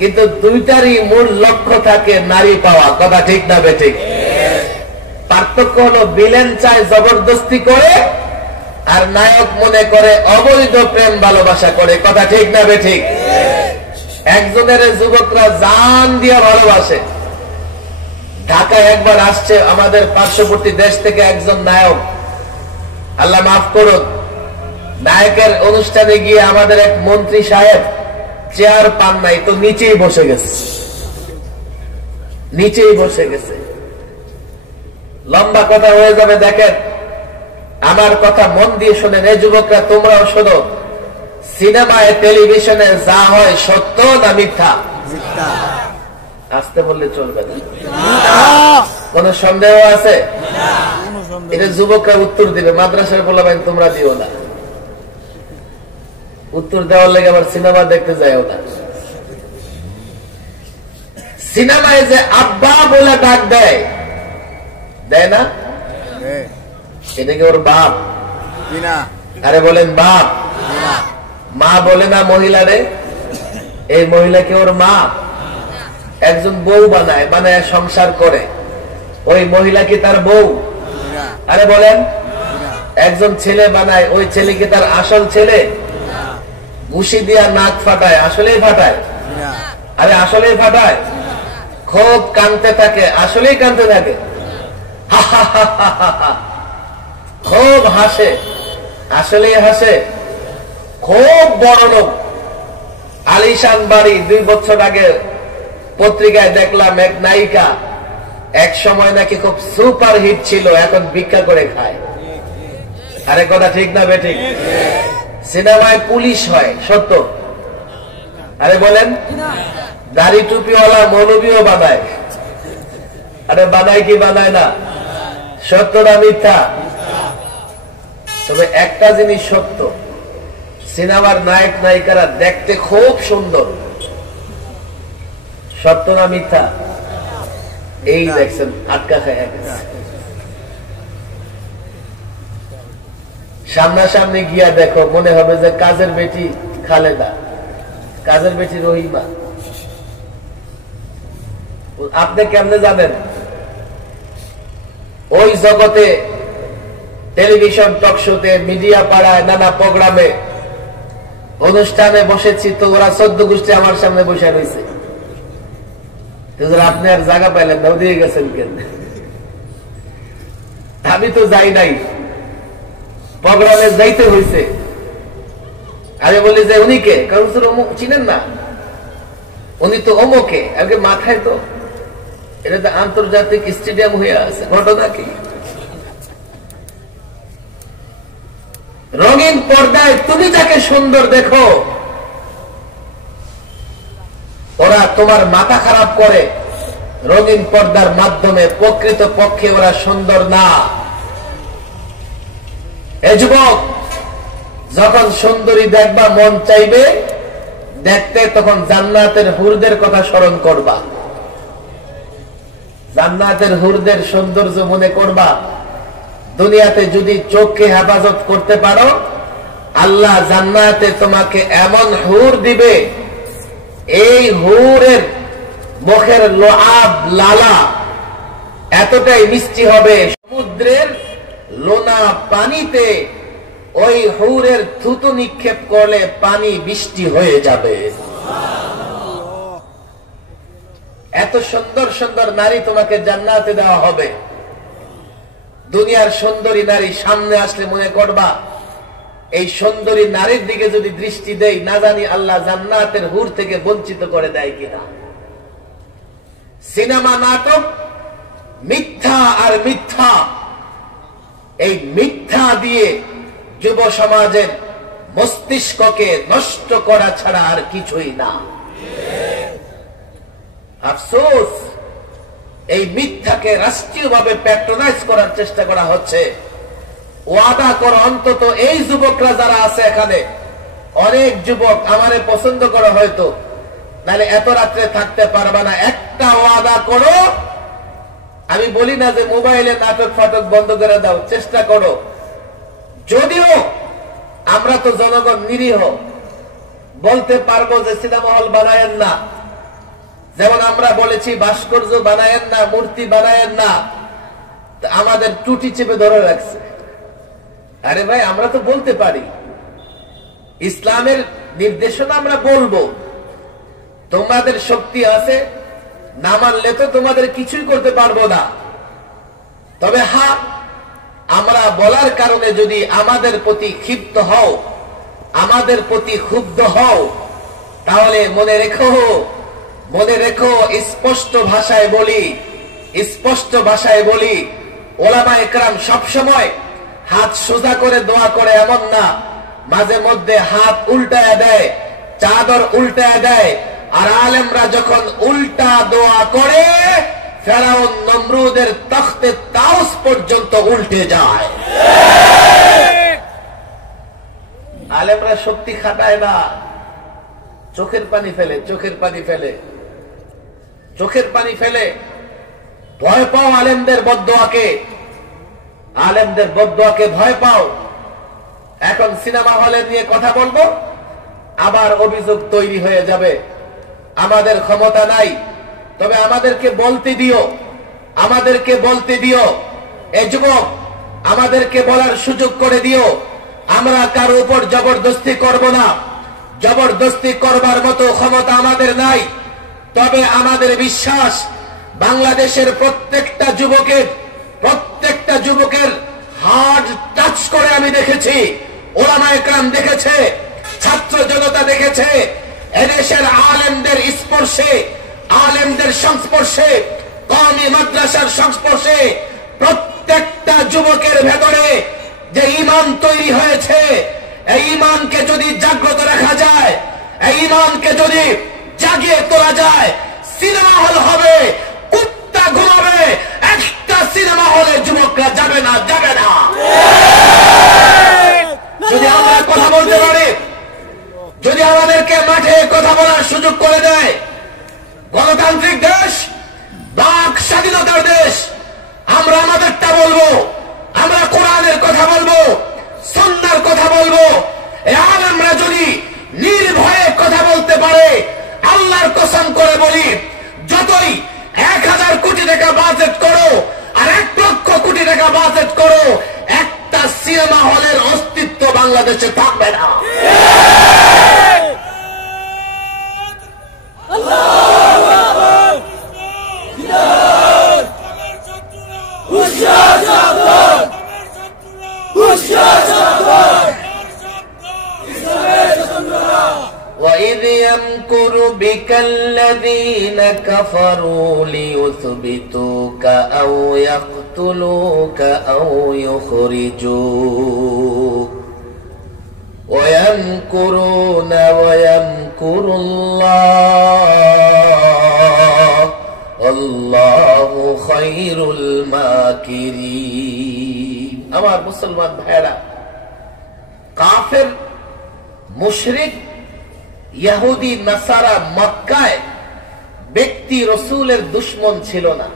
কিন্তু দুইটারই মূল লক্ষ্য থাকে নারী পাওয়া। কথা ঠিক না বেঠিক? পার্থক্য হলো ভিলেন চায় জবরদস্তি করে, আর নায়ক মনে করে অবৈধ প্রেম ভালোবাসা করে। কথা ঠিক না বেঠিক? একজনের যুবকরা জান দিয়া ভালোবাসে। ঢাকায় একবার আসছে আমাদের পার্শ্ববর্তী দেশ থেকে একজন নায়ক, আল্লাহ মাফ করুন, নায়কের অনুষ্ঠানে গিয়ে আমাদের এক মন্ত্রী সাহেব চেয়ার পান নাই, তো নিচেই বসে গেছে, নিচেই বসে গেছে। লম্বা কথা হয়ে যাবে, দেখেন আমার কথা মন দিয়ে শোনেন। এই যুবকরা তোমরাও শোনো, সিনেমায় টেলিভিশনে যা হয় সত্য না মিথ্যা? আসতে বললে চলবে না, কোন সন্দেহ আছে? এটা যুবকরা উত্তর দিবে, মাদ্রাসায় বলবেন তোমরা দিও না। উত্তর দেওয়ার লেগে আবার সিনেমা দেখতে যায়ও না। সিনেমায় যে আব্বা বলে ডাক দেয়, দেয় না? এটা কি ওর বাপ? আরে বলেন বাপ। মা বলে না মহিলারে, এই মহিলা কি ওর মা? একজন বউ বানায়, বানায় সংসার করে, ওই মহিলা কি তার বউ? আরে বলেন। একজন ছেলে বানায়, ওই ছেলে কি তার আসল ছেলে? ঘুষি দিয়া নাক ফাটায়, আসলেই ফাটায়? আরে আসলেই ফাটায়। খুব কাঁদতে থাকে, আসলেই কাঁদতে থাকে। খুব হাসে, আসলেই হাসে। খুব বড় লোক, আলিশান বাড়ি। 2 বছর আগে পত্রিকায় দেখলাম এক নায়িকা এক সময় নাকি খুব সুপার হিট ছিল, এখন ভিক্ষা করে খায়। আরে কথা ঠিক না বেঠিক? সিনেমায় পুলিশ হয়, সত্য? আরে বলেন। দাড়ি টুপিওয়ালা মৌলবীও বানায়। আরে বানায় কি বানায় না? সত্য না মিথ্যা? তবে একটা জিনিস সত্য, সিনেমার নায়ক নায়িকারা দেখতে খুব সুন্দর। সত্য না মিথ্যা? এই দেখছেন আটকা খায় গেছে। সামনাসামনি গিয়া দেখো, মনে হবে যে কাজের বেটি খালেদা, কাজের বেটি রহিমা। আপনি কেমনে জানেন? ওই জগতে টেলিভিশন টক শোতে, মিডিয়া পাড়ায়, নানা প্রোগ্রামে, অনুষ্ঠানে বসেছি তো ওরা 14 গোষ্ঠী আমার সামনে বসে রয়েছে। আপনি আর জায়গা পাইলেন না, ওদিকে গেছেন কেন? আমি তো যাই নাই, প্রোগ্রামে যাইতে হয়েছে। আমি বলি যে উনি কে? কারণ চিনেন না, উনি তো অমুকে। আগে মাথায় তো এটা তো আন্তর্জাতিক স্টেডিয়াম হয়ে আছে। ঘটনা কি? রঙিন পর্দায় তুমি যাকে সুন্দর দেখো, ওরা তোমার মাথা খারাপ করে। রঙিন পর্দার মাধ্যমে প্রকৃত পক্ষে ওরা সুন্দর না। এ যুবক, যখন সুন্দরী দেখবা মন চাইবে দেখতে, তখন জান্নাতের হুরদের কথা স্মরণ করবা। জান্নাতের হুরদের সৌন্দর্য মনে করবা। দুনিয়াতে যদি চোখকে হেফাজত করতে পারো, আল্লাহ জান্নাতে তোমাকে এমন হুর দিবে, এই হুরের মুখের লোআব লালা এতটাই মিষ্টি হবে, সমুদ্রের লোনা পানিতে ওই হুরের থুতু নিক্ষেপ করলে পানি বৃষ্টি হয়ে যাবে। এত সুন্দর সুন্দর নারী তোমাকে জান্নাতে দেওয়া হবে। দুনিয়ার সুন্দরী নারী সামনে আসলে মনে করবা, এই সুন্দরী নারীর দিকে যদি দৃষ্টি দেই, না জানি আল্লাহ জান্নাতের হুর থেকে বঞ্চিত করে দেয় কিনা। সিনেমা, নাটক, মিথ্যা আর মিথ্যা। এই মিথ্যা দিয়ে যুব সমাজের মস্তিষ্ককে নষ্ট করা ছাড়া আর কিছুই না। আফসোস, এই মিথ্যাকে রাষ্ট্রীয়ভাবে প্যাট্রোনাইজ করার চেষ্টা করা হচ্ছে। ওয়াদা করো অন্তত এই যুবকরা যারা আছে এখানে, অনেক যুবক আমারে পছন্দ করা হয়তো, নাহলে এত রাত্রে থাকতে পারবে না। একটা ওয়াদা করো, আমি বলি না যে মোবাইলে নাটক ফাটক বন্ধ করে দাও, চেষ্টা করো। যদিও আমরা তো জনগণ নিরীহ, বলতে পারবো যে সিনেমা হল বানায়েন না, যেমন আমরা বলেছি ভাস্কর্য বানায়েন না, মূর্তি বানায়েন না, আমাদের টুটি চেপে ধরে রাখছে। আরে ভাই, আমরা তো বলতে পারি, ইসলামের নির্দেশনা আমরা বলবো। তোমাদের শক্তি আছে, না মানলে তো তোমাদের কিছুই করতে পারবো না। তবে হ্যাঁ, আমরা বলার কারণে যদি আমাদের প্রতি ক্ষিপ্ত হও, আমাদের প্রতি ক্ষুব্ধ হও, তাহলে মনে রেখো, স্পষ্ট ভাষায় বলি, ওলামা একরাম সবসময় হাত সোজা করে দোয়া করে এমন না, মাঝে মধ্যে হাত উল্টায় দেয়, চাদর উল্টায় দেয়। আর আলেমরা যখন উল্টা দোয়া করে, ফেরাউন নমরুদের তখতে তাউস পর্যন্ত উল্টে যায়। আলেমরা শক্তি খাটায় না, চোখের পানি ফেলে। ভয় পাও আলেমদের বদদোয়াকে ভয় পাও। এখন সিনেমা হলে নিয়ে কথা বলবো, আবার অভিযোগ তৈরি হয়ে যাবে। আমাদের ক্ষমতা নাই, তবে আমাদেরকে বলতে দিও। এই যুবক, আমাদেরকে বলার সুযোগ করে দিও। আমরা কারো উপর জবরদস্তি করব না, জবরদস্তি করবার মতো ক্ষমতা আমাদের নাই। তবে আমাদের বিশ্বাস, বাংলাদেশের প্রত্যেকটা যুবকের হার্ট টাচ করে আমি দেখেছি, ওলামা একরাম দেখেছে, ছাত্র জনতা দেখেছে, এদেশের আলেমদের সংস্পর্শে, কওমি মাদ্রাসার সংস্পর্শে প্রত্যেকটা যুবকের ভেতরে যে ঈমান তৈরি হয়েছে, এই ঈমানকে যদি জাগ্রত রাখা যায়, এই ঈমানকে যদি জাগিয়ে তোলা যায়, সিনেমা হল হবে, কুত্তা ঘুমাবে, একটা সিনেমা হলে যুবকরা যাবে না। যদি আমরা কথা বলতে পারি, যদি আমাদেরকে মাঠে কথা বলার সুযোগ করে দেয়, গণতান্ত্রিক দেশ, বাক স্বাধীনতার দেশ, আমরা আমাদেরটা বলবো, আমরা কোরআনের কথা বলবো, সুন্নাহর কথা বলবো। এই আলেমরা যদি নির্ভয়ে কথা বলতে পারে, আল্লাহর কসম করে বলি, যতই 1000 কোটি টাকা বাজেট করো আর 1 লক্ষ কোটি টাকা বাজেট করো, একটা সিনেমা হলের অস্তিত্ব বাংলাদেশে থাকবে না। وَإِذْ يَمْكُرُ بِكَ الَّذِينَ كَفَرُوا لِيُثْبِتُوكَ أَوْ يَقْتُلُوكَ أَوْ يُخْرِجُوكَ وَيَمْكُرُونَ وَيَمْكُرُ اللَّهُ وَاللَّهُ خَيْرُ الْمَاكِرِينَ। আমার মুসলমান ভাইরা, কাফের, মুশরিক, ইহুদি, নাসারা মক্কায় ব্যক্তি রসুলের দুশমন ছিল না।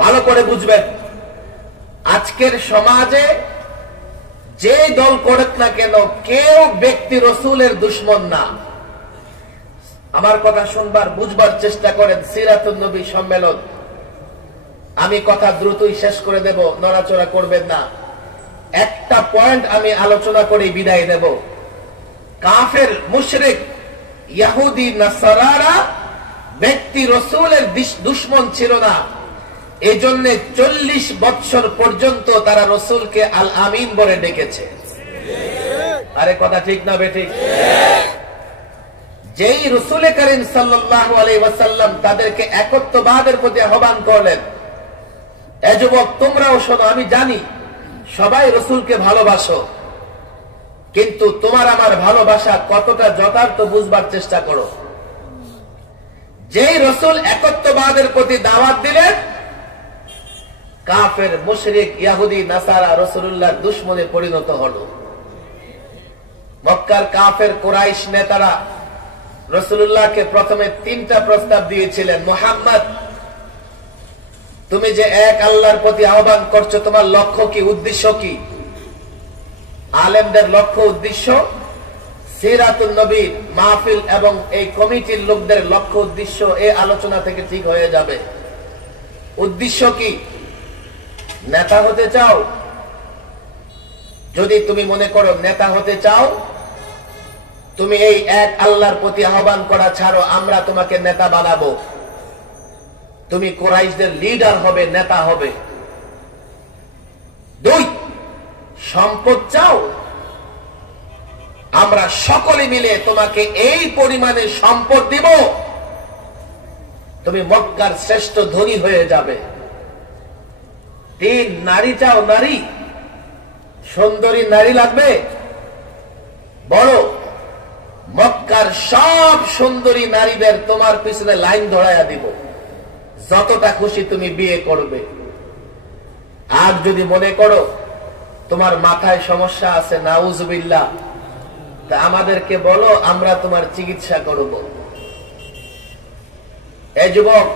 ভালো করে বুঝবেন, আজকের সমাজে যে দল করুক না কেন, কেউ ব্যক্তি রসুলের দুশমন না। আমার কথা শুনবার, বুঝবার চেষ্টা করেন। সিরাতুন নবী সম্মেলন, আমি কথা দ্রুতই শেষ করে দেব, নড়াচড়া করবেন না। একটা পয়েন্ট আমি আলোচনা করে বিদায় দেব। কাফের, মুশরিক, ইহুদি, নাসারারা ব্যক্তি রসুলের দুশমন ছিল না। এই জন্য 40 বছর পর্যন্ত তারা রসুলকে আল আমিন বলে ডেকেছে। আরে কথা ঠিক না বেঠিক? যেই রসুল করিম সাল্লাল্লাহু আলাইহি ওয়াসাল্লাম তাদেরকে একত্ববাদের প্রতি আহ্বান করলেন, এ যুবক, তোমরাও শোনো, আমি জানি সবাই রসুলকে ভালোবাসো, কিন্তু তোমার আমার ভালোবাসা কতটা যথার্থ বুঝবার চেষ্টা করো। যেই রসুল একত্ববাদের প্রতি দাওয়াত দিলেন, কাফের, মুশরিক, ইহুদি, নাসারা রাসূলুল্লাহর দুশমনে পরিণত হলো। মক্কার কাফের কুরাইশ নেতারা রাসূলুল্লাহকে প্রথমে 3টা প্রস্তাব দিয়েছিলেন। মুহাম্মদ, তুমি যে এক আল্লাহর প্রতি আহ্বান করছো, তোমার লক্ষ্য কি, উদ্দেশ্য কি? আলেমদের লক্ষ্য উদ্দেশ্য, সিরাতুন নবীর মাহফিল এবং এই কমিটির লোকদের লক্ষ্য উদ্দেশ্য এই আলোচনা থেকে ঠিক হয়ে যাবে। উদ্দেশ্য কি? নেতা হতে চাও? যদি তুমি মনে করো নেতা হতে চাও, তুমি এই এক আল্লাহর প্রতি আহ্বান করা ছাড়ো, আমরা তোমাকে নেতা বানাবো, তুমি কুরাইশদের লিডার হবে, নেতা হবে। 2, সম্পদ চাও? আমরা সকলে মিলে তোমাকে এই পরিমাণে সম্পদ দিব, তুমি মক্কার শ্রেষ্ঠ ধনী হয়ে যাবে। 3, নারী চাও? নারী, সুন্দরী নারী লাগবে, বড় মক্কার সব সুন্দরী নারীদের তোমার পিছনে লাইন ধরাইয়া দিব, যতটা খুশি তুমি বিয়ে করবে। আর যদি মনে করো তোমার মাথায় সমস্যা আছে, নাউজুবিল্লাহ, তা আমাদেরকে বলো, আমরা তোমার চিকিৎসা করব। এই যুবক,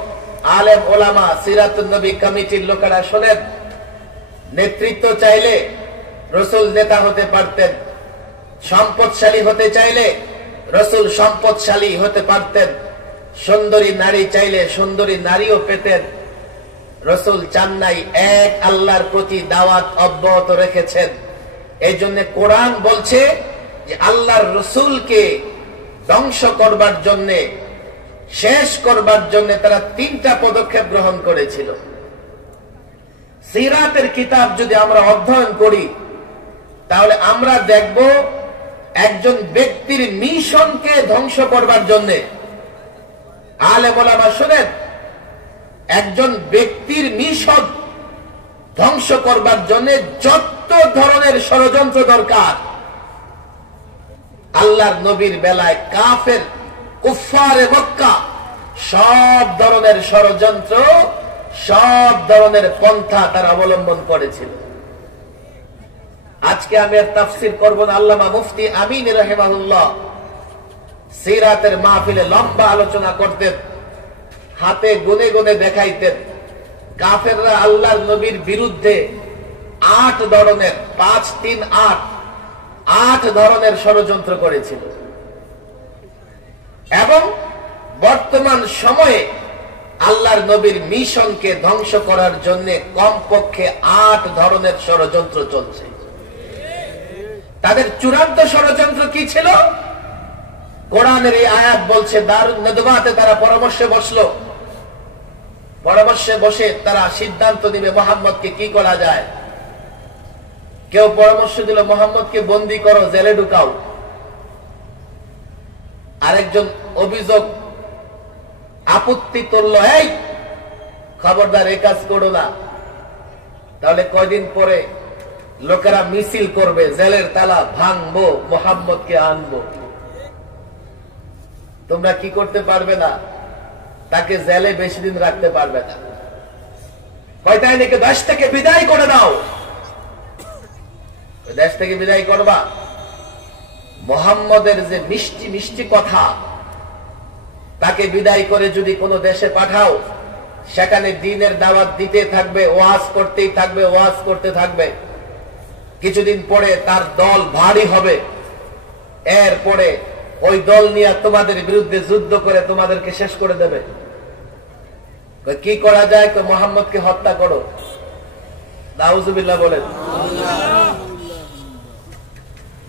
আলেম ওলামা, সিরাতুন নবী কমিটির লোকেরা শোনেন, নেতৃত্ব চাইলে রাসূল নেতা হতে পারতেন, সম্পদশালী হতে চাইলে রাসূল সম্পদশালী হতে পারতেন, সুন্দরী নারী চাইলে সুন্দরী নারীও পেতেন। রাসূল চান নাই, এক আল্লাহর প্রতি দাওয়াত অব্যাহত রেখেছেন। এই জন্য কোরআন বলছে যে আল্লাহর রাসূলকে ধ্বংস করবার জন্য, শেষ করবার জন্য তারা 3টা পদক্ষেপ গ্রহণ করেছিল। সিরাতের কিতাব যদি আমরা অধ্যয়ন করি, তাহলে আমরা দেখব একজন ব্যক্তির মিশনকে ধ্বংস করবার জন্য, আলেম ওলামা শুনেন, একজন ব্যক্তির মিশন ধ্বংস করবার জন্য যত ধরনের ষড়যন্ত্র দরকার, আল্লাহর নবীর বেলায় কাফের কুফফারে মক্কা সব ধরনের ষড়যন্ত্র, সব ধরনের পন্থা তারা অবলম্বন করেছিল। আজকে আমি আর তাফসীর করব না। আল্লামা মুফতি আমিন রাহিমাহুল্লাহ সিরাতের মাহফিলে লম্বা আলোচনা করতেন, হাতে গুনে গুনে দেখাইতেন কাফেররা আল্লাহর নবীর বিরুদ্ধে 8 ধরনের, 5, 3, 8 ধরনের ষড়যন্ত্র করেছিল। এবং বর্তমান সময়ে আল্লাহর নবীর মিশনকে ধ্বংস করার জন্য কমপক্ষে 8 ধরনের ষড়যন্ত্র চলছে। তাদের চূড়ান্ত ষড়যন্ত্র কি ছিল? কোরআনের এই আয়াত বলছে, দারুন নদওয়াতে তারা পরামর্শে বসলো, পরামর্শে বসে তারা সিদ্ধান্ত নিবে মুহাম্মদকে কি করা যায়। কেউ পরামর্শ দিল মুহাম্মদকে বন্দী করো, জেলে ঢুকাও। আরেকজন অভিযোগ আপত্তি তুললো, এই খবরদার এই কাজ করো না, তাহলে কয়দিন পরে লোকেরা মিছিল করবে, জেলের তালা ভাঙবো, মুহাম্মদকে আনবো। তোমরা কি করতে পারবে না, তাকে জেলে বেশি দিন রাখতে পারবে না। তাই নাকি দেশ থেকে বিদায় করে দাও। দেশ থেকে বিদায় করবা, মুহাম্মদের যে মিষ্টি মিষ্টি কথা, তাকে বিদায় করে যদি কোনো দেশে পাঠাও, সেখানে দ্বীনের দাওয়াত দিতে থাকবে, ওয়াজ করতেই থাকবে, ওয়াজ করতে থাকবে। কিছুদিন পরে তার দল ভারী হবে, এরপরে ওই দল নিয়ে তোমাদের বিরুদ্ধে যুদ্ধ করে তোমাদেরকে শেষ করে দেবে। কি করা যায়? মুহাম্মদকে হত্যা করো। নাউজুবিল্লাহ বলেন।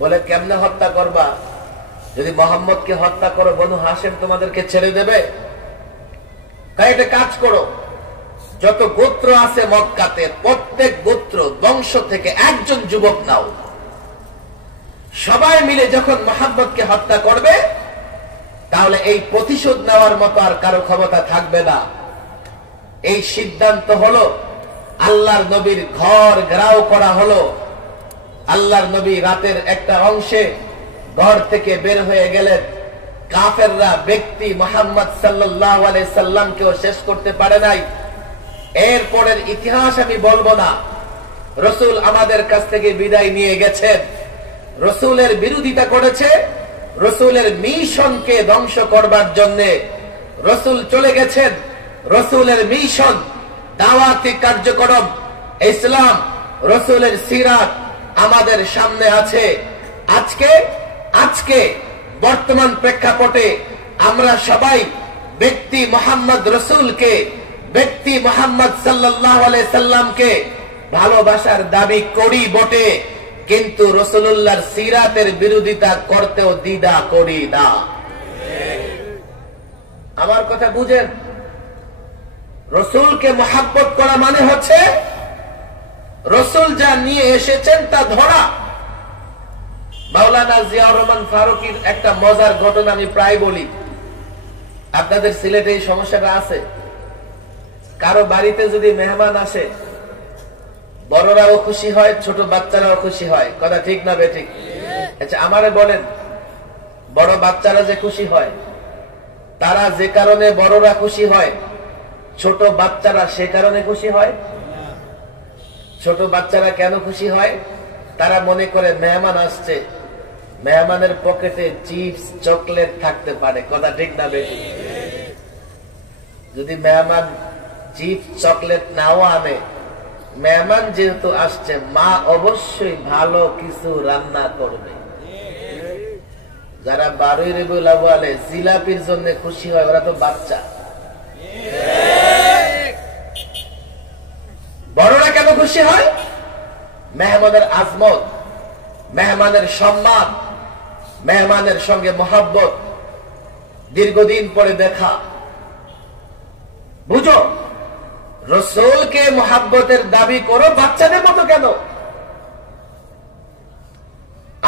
বলে কেমনে হত্যা করবা? যদি মুহাম্মদকে হত্যা করো, বনু হাশেম তোমাদেরকে ছেড়ে দেবে? তাই একটা কাজ করো, যত গোত্র আছে মক্কাতে, প্রত্যেক গোত্র বংশ থেকে একজন যুবক নাও, সবাই মিলে যখন মুহাম্মদকে হত্যা করবে, তাহলে এই প্রতিশোধ নেওয়ার মতো আর কারো ক্ষমতা থাকবে না। এই সিদ্ধান্ত হলো, আল্লাহর নবীর ঘর ঘেরাও করা হলো। আল্লাহর নবী রাতের একটা অংশে ঘর থেকে বের হয়ে গেলেন। কাফেররা ব্যক্তি মুহাম্মদ সাল্লাল্লাহু আলাইহি সাল্লামকেও শেষ করতে পারে নাই। এরপরের ইতিহাস আমি বলবো না। রাসূল আমাদের কাছ থেকে বিদায় নিয়ে গেছেন, রাসূলের বিরোধিতা করেছে, রাসূলের মিশনকে ধ্বংস করবার জন্য রাসূল চলে গেছেন। রাসূলের মিশন দাওয়াতি কার্যক্রম, ইসলাম, রাসূলের সিরাত আমাদের সামনে আছে। আজকে বর্তমান প্রেক্ষাপটে আমরা সবাই ব্যক্তি মোহাম্মদ রাসূলকে, ব্যক্তি মোহাম্মদ সাল্লাল্লাহু আলাইহি সাল্লামকে ভালোবাসার দাবি করি বটে, কিন্তু রাসূলুল্লাহর সিরাতের বিরোধিতা করতেও দ্বিধা করি না। আমার কথা বুঝেন, রাসূলকে মহব্বত করা মানে হচ্ছে রাসূল যা নিয়ে এসেছেন তা ধরা। মাওলানা জিয়াউর রহমান ফারুকীর একটা মজার ঘটনা আমি প্রায় বলি। আপনাদের সিলেটে এই সমস্যাটা আছে, কারো বাড়িতে যদি মেহমান আসে, বড়রাও খুশি হয়, ছোট বাচ্চারাও খুশি হয়। কথা ঠিক না বেঠিক? আচ্ছা, আমারে বলেন, বড় বাচ্চারা যে খুশি হয়, তারা যে কারণে বড়রা খুশি হয়, ছোট বাচ্চারা সে কারণে খুশি হয়? ছোট বাচ্চারা কেন খুশি হয়? তারা মনে করে মেহমান আসছে, মেহমানের পকেটে চিপস চকলেট থাকতে পারে। কথা ঠিক না বেঠিক? যদি মেহমান চিপস চকলেট নাও আনে, মেহমান যেহেতু আসছে, মা অবশ্যই ভালো কিছু রান্না করবে। যারা 12 রবিউল আউয়ালে জিলাপির জন্য খুশি হয়, ওরা তো বাচ্চা। বড়রা কেন খুশি হয়? মেহমানের আজমত, মেহমানের সম্মান, মেহমানের সঙ্গে মহব্বত, দীর্ঘদিন পরে দেখা। বুঝো, রাসূলকে মহব্বতের দাবি করো বাচ্চাদের মতো কেন?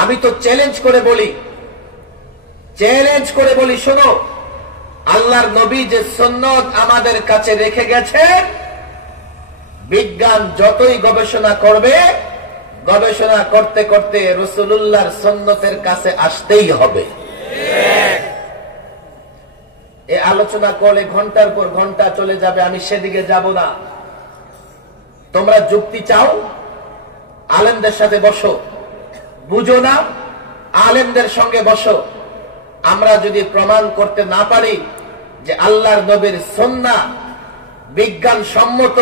আমি তো চ্যালেঞ্জ করে বলি, শোনো, আল্লাহর নবী যে সুন্নাত আমাদের কাছে রেখে গেছেন, বিজ্ঞান যতই গবেষণা করবে, গবেষণা করতে করতে রাসূলুল্লাহর সুন্নতের কাছে আসতেই হবে। এই আলোচনা করলে ঘন্টার পর ঘন্টা চলে যাবে, আমি সেদিকে যাব না। তোমরা যুক্তি চাও, আলেমদের সাথে বসো। বুঝো না, আলেমদের সঙ্গে বসো। আমরা যদি প্রমাণ করতে না পারি যে আল্লাহর নবীর সুন্নাহ বিজ্ঞান সম্মত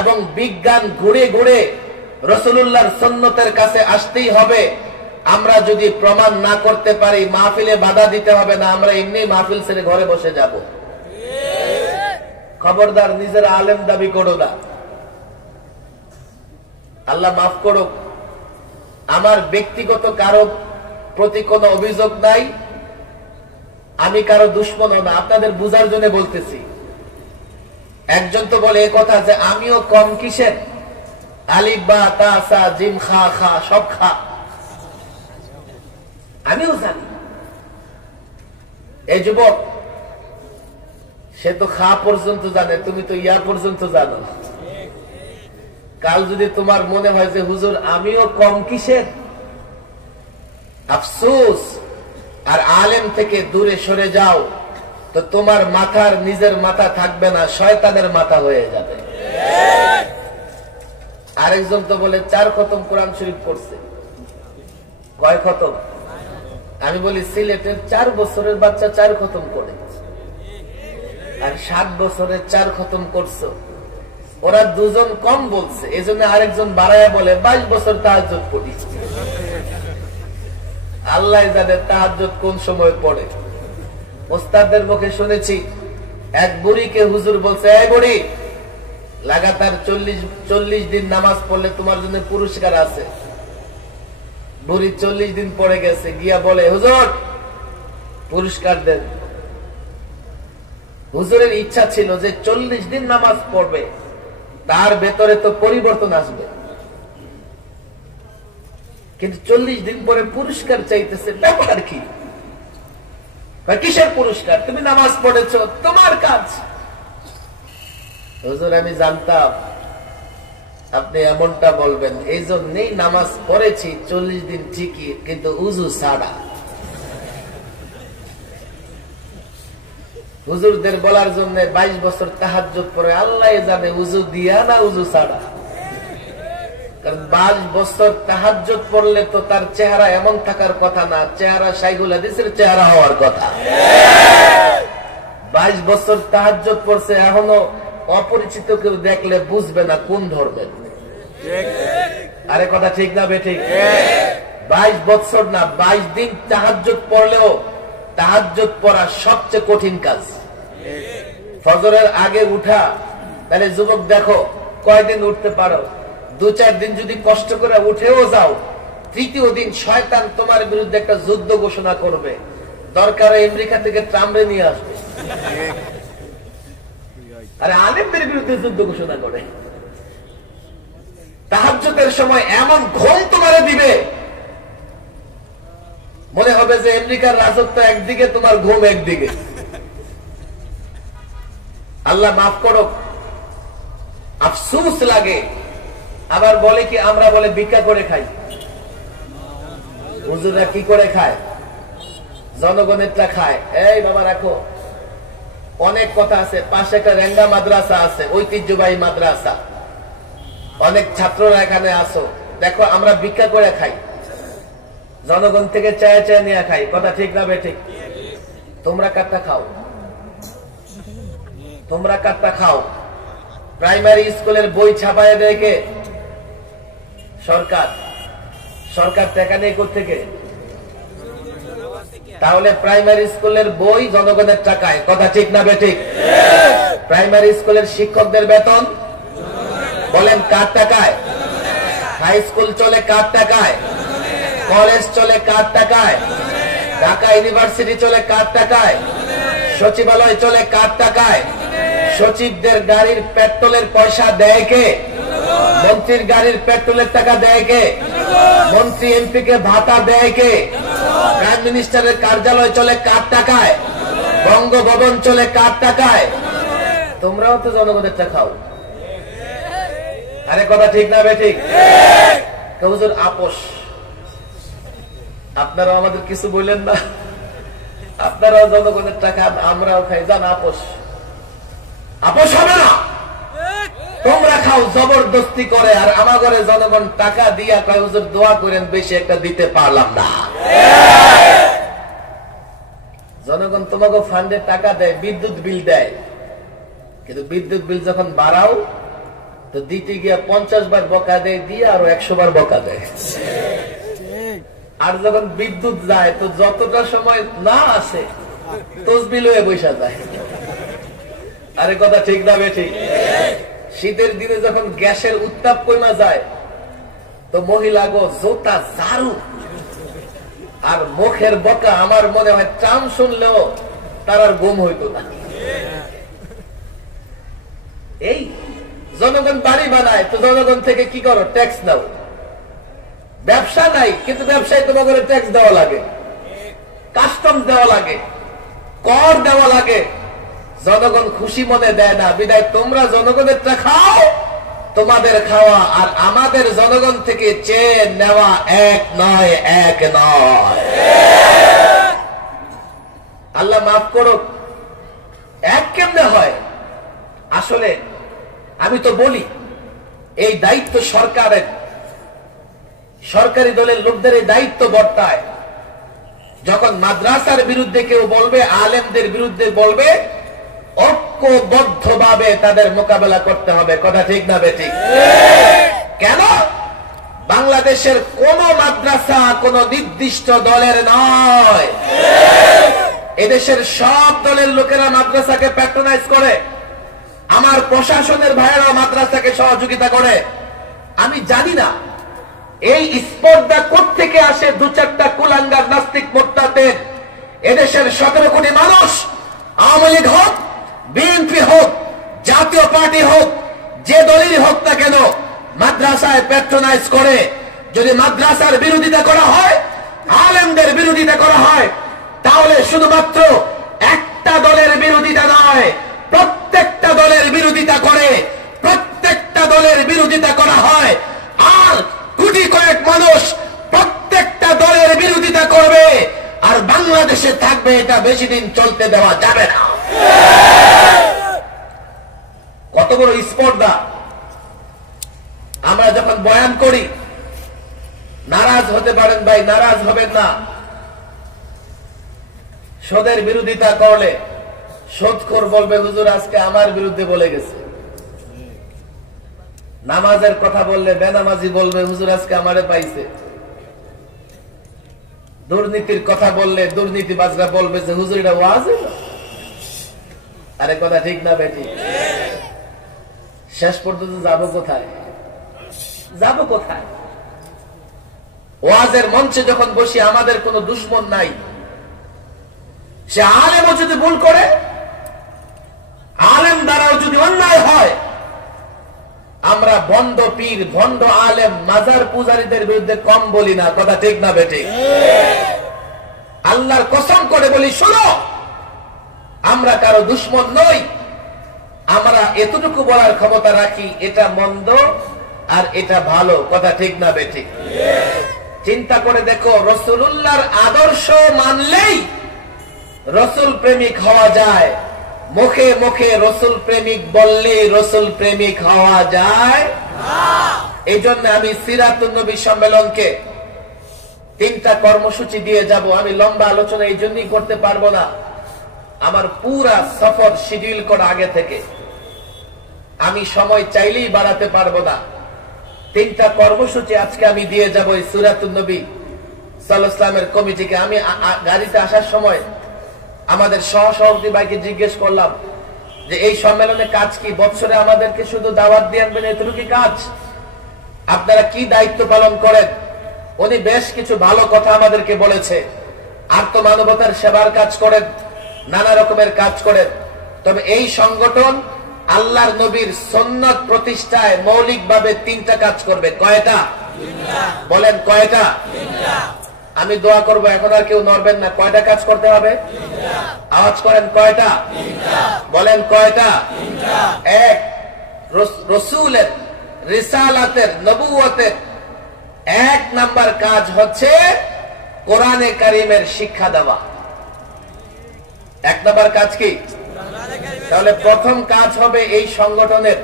এবং বিজ্ঞান ঘুরে ঘুরে রাসূলুল্লাহর সুন্নতের কাছে আসতেই হবে, আমরা যদি প্রমাণ না করতে পারি, মাহফিলে বাধা দিতে হবে না, আমরা এমনি মাহফিল ছেড়ে ঘরে বসে যাব। খবরদার নিজের আলেম দাবি করো না। আল্লাহ মাফ করুক, আমার ব্যক্তিগত কারো প্রতি কোনো অভিযোগ নাই, আমি কারো দুশ্মন না, আপনাদের বুঝার জন্য বলতেছি। একজন তো বলে এই কথা যে আমিও কম কিসের, আলিফ বা তা সা জিম খা খা সব খা। আমিও জানি। এই যুবক, সে তো খা পর্যন্ত জানে, তুমি তো ইয়া পর্যন্ত জানো। কাল যদি তোমার মনে হয় যে হুজুর আমিও কম কিসের, আফসোস, আর আলেম থেকে দূরে সরে যাও, তো তোমার মাথার নিজের মাথা থাকবে না, শয়তানের মাথা হয়ে যাবে। আরেকজন তো বলে 4 খতম কোরআন শরীফ পড়ছে। কয় খতম? আমি বলি সিলেটের 4 বছরের বাচ্চা 4 খতম করে, আর 7 বছরের 4 খতম করছো। ওরা দুজন কম বলছে, এই জন্য আরেকজন বাড়ায় বলে 22 বছর তাহাজ্জুদ পড়ি। আল্লাহ জানে তাহাজ্জুদ কোন সময় পড়ে। ওস্তাদদের মুখে শুনেছি, এক বুড়িকে হুজুর বলছে, এই বুড়ি, লাগাতার 40 দিন নামাজ পড়লে তোমার জন্য পুরস্কার আছে। বুড়ি 40 দিন পড়ে গেছে, গিয়া বলে, হুজুর পুরস্কার দেন। হুজুরের ইচ্ছা ছিল যে 40 দিন নামাজ পড়বে, তার ভেতরে তো পরিবর্তন আসবে, কিন্তু 40 দিন পরে পুরস্কার চাইতেছে, ব্যাপার কি? কিসের পুরস্কার? তুমি নামাজ পড়েছ, তোমার কাজ। হুজুর আমি জানতাম আপনি এমনটা বলবেন, এই জন্যই নামাজ পড়েছি 40 দিন ঠিকই, কিন্তু উজু ছাড়া। হুজুরদের বলার জন্য 22 বছর তাহাজ্জুদ পড়ে, আল্লাহ জানে উজু দিয়া না উজু ছাড়া। কারণ 22 বছর তাহাজ্জুদ পড়লে তো তার চেহারা এমন থাকার কথা না, চেহারা শাইখুল হাদিসের চেহারা হওয়ার কথা। 22 বছর তাহাজ্জুদ পড়ছে, এখনো অপরিচিত কেউ দেখলে বুঝবে না কোন ধর্মের। আরে কথা ঠিক না বেঠিক? 22 বছর না 22 দিন তাহাজ্জুদ পড়লেও তাহাজ্জুদ পড়া সবচেয়ে কঠিন কাজ। ফজরের আগে উঠা, তাহলে যুবক দেখো কয়দিন উঠতে পারো। 2-4 দিন যদি কষ্ট করে উঠেও যাও, তৃতীয় দিন শয়তান তোমার বিরুদ্ধে একটা যুদ্ধ ঘোষণা করবে, দরকার আমেরিকা থেকে ট্রাম্পে নিয়ে আসবে। আরে আলেমদের বিরুদ্ধে যুদ্ধ ঘোষণা করে। তাহাজ্জুদের সময় এমন ঘুম তোমারে দিবে, মনে হবে যে আমেরিকার রাজত্ব একদিকে, তোমার ঘুম একদিকে। আল্লাহ মাফ করো, আফসোস লাগে। আবার বলে কি, আমরা বলে ভিক্ষা করে খাই। হুজুররা কি করে খায়? জনগণেরটা খায়। এই বাবা রাখো, অনেক কথা আছে। পাশে একটা রেঙ্গা মাদ্রাসা আছে, ঐতিহ্যবাহী মাদ্রাসা, অনেক ছাত্ররা এখানে আসো। দেখো আমরা ভিক্ষা করে খাই, জনগণ থেকে চায় চায় নিয়ে খাই। কথা ঠিক না বেঠিক? তোমরা কাটটা খাও, তোমরা কাটটা খাও। প্রাইমারি স্কুলের বই ছাপায় দেয় কে? সরকার। সরকার টাকা নেই কোত্থেকে? তাহলে প্রাইমারি স্কুলের বই জনগণের টাকায়। কথা ঠিক না বেঠিক? প্রাইমারি স্কুলের শিক্ষকদের বেতন বলেন কার টাকায়? হাই স্কুল চলে কার টাকায়? কলেজ চলে কার টাকায়? ঢাকা ইউনিভার্সিটি চলে কার টাকায়? সচিবালয় চলে কার টাকায়? সচিবদের গাড়ির পেট্রোলের পয়সা দেয় কে? মন্ত্রীর গাড়ির পেট্রোলের টাকা দেয় কে? মন্ত্রী এমপি কে ভাতা দেয় কে? প্রাইম মিনিস্টারের কার্যালয় চলে কার টাকায়? বঙ্গভবন চলে কার টাকায়? তোমরাও তো জনগণের টাকা খাও। আরে কথা ঠিক না বেঠিক? হুজুর আপোষ, আপনারাও আমাদের কিছু বললেন না, আপনারাও জনগণের টাকা, আমরাও খাই, জান আপোষ। আপোষ হবে না। তোমরা খাও জবরদস্তি করে, আর আমার ঘরে জনগণ টাকা দিয়া কয় হুজুর দোয়া করেন, বেশি একটা দিতে পারলাম না। জনগণ তোমাকে ফান্ডে টাকা দেয়, বিদ্যুৎ বিল দেয়, কিন্তু বিদ্যুৎ বিল যখন বাড়াও তো দিতে গিয়া 50 বার বকা দেয়, দিয়ে আরো 100 বার বকা দেয়। আর যখন বিদ্যুৎ যায় তো যতটা সময় না আসে তসবিল হয়ে বৈশা যায়। আরে কথা ঠিক না বেঠিক? শীতের দিনে যখন গ্যাসের উত্তাপ কমা যায় তো মহিলা গো জোতা ঝাড়ু আর মুখের বকা, আমার মনে হয় ট্রাম শুনলেও তার আর ঘুম হইতো না। এই জনগণ বাড়ি বানায় তো জনগণ থেকে কি করো? ট্যাক্স দাও। ব্যবসা নাই, কিন্তু ব্যবসায় তোমাকে ট্যাক্স দেওয়া লাগে, কাস্টমস দেওয়া লাগে, কর দেওয়া লাগে। জনগণ খুশি মনে দেয় না, বিদায় তোমরা জনগণের খাও। তোমাদের খাওয়া আর আমাদের জনগণ থেকে চেয়ে নেওয়া এক নয়, এক নয়। আল্লাহ মাফ করো, এক কেমনে হয়? আসলে আমি তো বলি এই দায়িত্ব সরকারের, সরকারি দলের লোকদের এই দায়িত্ব বর্তায়। যখন মাদ্রাসার বিরুদ্ধে কেউ বলবে, আলেমদের বিরুদ্ধে বলবে, ঐক্যবদ্ধভাবে তাদের মোকাবেলা করতে হবে। কথা ঠিক না বেঠিক? কেন? বাংলাদেশের কোন মাদ্রাসা কোন নির্দিষ্ট দলের নয়। এদেশের সব দলের লোকেরা মাদ্রাসাকে প্যাট্রোনাইজ করে। আমার প্রশাসনের ভাইয়েরা মাদ্রাসাকে সহযোগিতা করে। আমি জানি না এই স্পর্ধা কোত্থেকে আসে। 2-4টা কুলাঙ্গার নাস্তিক মোর্তাদের এদেশের 17 কোটি মানুষ, আওয়ামী লীগ হোক, বিএনপি হোক, জাতীয় পার্টি হোক, যে দলেরই হোক না কেন, মাদ্রাসায় প্যাট্রোনাইজ করে। যদি মাদ্রাসার বিরোধিতা করা হয়, আলেমদের বিরোধিতা করা হয়, তাহলে শুধুমাত্র একটা দলের বিরোধিতা নয়, প্রত্যেকটা দলের বিরোধিতা করে। প্রত্যেকটা দলের বিরোধিতা করা হয়, আর কোটি কয়েক মানুষ প্রত্যেকটা দলের বিরোধিতা করবে, আর বাংলাদেশে থাকবে। এটা বেশি দিন চলতে দেওয়া যাবে না। কত বড় স্পর্ধা! আমরা যখন বয়ান করি, নারাজ হতে পারেন ভাই, নারাজ হবেন না। সুদের বিরোধিতা করলে সুদখোর বলবে হুজুর আজকে আমার বিরুদ্ধে বলে গেছে। নামাজের কথা বললে বেনামাজি বলবে হুজুর আজকে আমারে পাইছে। দুর্নীতির কথা বললে দুর্নীতিবাজরা বলবে যে হুজুর এটা ওয়াজ। আরে কথা ঠিক না বেটি? শেষ পর্যন্ত যাবো কোথায়? যাবো কোথায়? ওয়াজের মঞ্চে যখন বসি আমাদের কোনো দুশ্মন নাই। সে আলেমও যদি ভুল করে, আলেম দ্বারাও যদি অন্যায় হয়, আমরা ভণ্ড পীর, ভণ্ড আলেম, মাজার পূজারীদের বিরুদ্ধে কম বলি না। কথা ঠিক না বেটি? আল্লাহর কসম করে বলি, শোনো, আমরা কারো দুশ্মন নই। আমরা এতটুকু বলার ক্ষমতা রাখি এটা মন্দ আর এটা ভালো। কথা ঠিক না বেটি? চিন্তা করে দেখো, রাসূলুল্লাহর আদর্শ মানলেই রাসূল প্রেমিক হওয়া যায়। মুখে মুখে রাসূল প্রেমিক বললেই রাসূল প্রেমিক হওয়া যায় না। এই জন্য আমি সিরাতুন নবী সম্মেলনকে 3টা কর্মসূচি দিয়ে যাব। আমি লম্বা আলোচনা এই জন্যই করতে পারবো না, আমার পুরা সফর শিডিউল করা আগে থেকে। আমি সময় চাইলেই বাড়াতে পারবো না। 3টা কর্মসূচি আজকে আমি দিয়ে যাব এই সিরাতুন নবী সাল্লাল্লাহু আলাইহি ওয়াসাল্লামের কমিটিকে। আমি গাড়িতে আসার সময় আমাদের সহসভাপতি ভাইকে জিজ্ঞেস করলাম যে এই সম্মেলনে কাজ কি? বছরে আমাদেরকে শুধু দাওয়াত দিয়ে আনবেন, এতটুকু কাজ? আপনারা কি দায়িত্ব পালন করেন? উনি বেশ কিছু ভালো কথা আমাদেরকে বলেছে। আত্মমানবতার সেবার কাজ করেন, নানা রকমের কাজ করেন। তবে এই সংগঠন আল্লাহর নবীর সুন্নাত প্রতিষ্ঠায় মৌলিকভাবে 3টা কাজ করবে। কয়টা? বলেন কয়টা? আমি দোয়া করব, এখন আর কেউ নড়বেন না। কয়টা কাজ করতে হবে? আওয়াজ করেন, কয়টা? বলেন কয়টা? 1, রাসূলের রিসালাতের, নবুয়তের 1 নাম্বার কাজ হচ্ছে কোরআনে কারীমের শিক্ষা দেওয়া। 1 নাম্বার কাজ কি? তাহলে প্রথম কাজ হবে এই সংগঠনের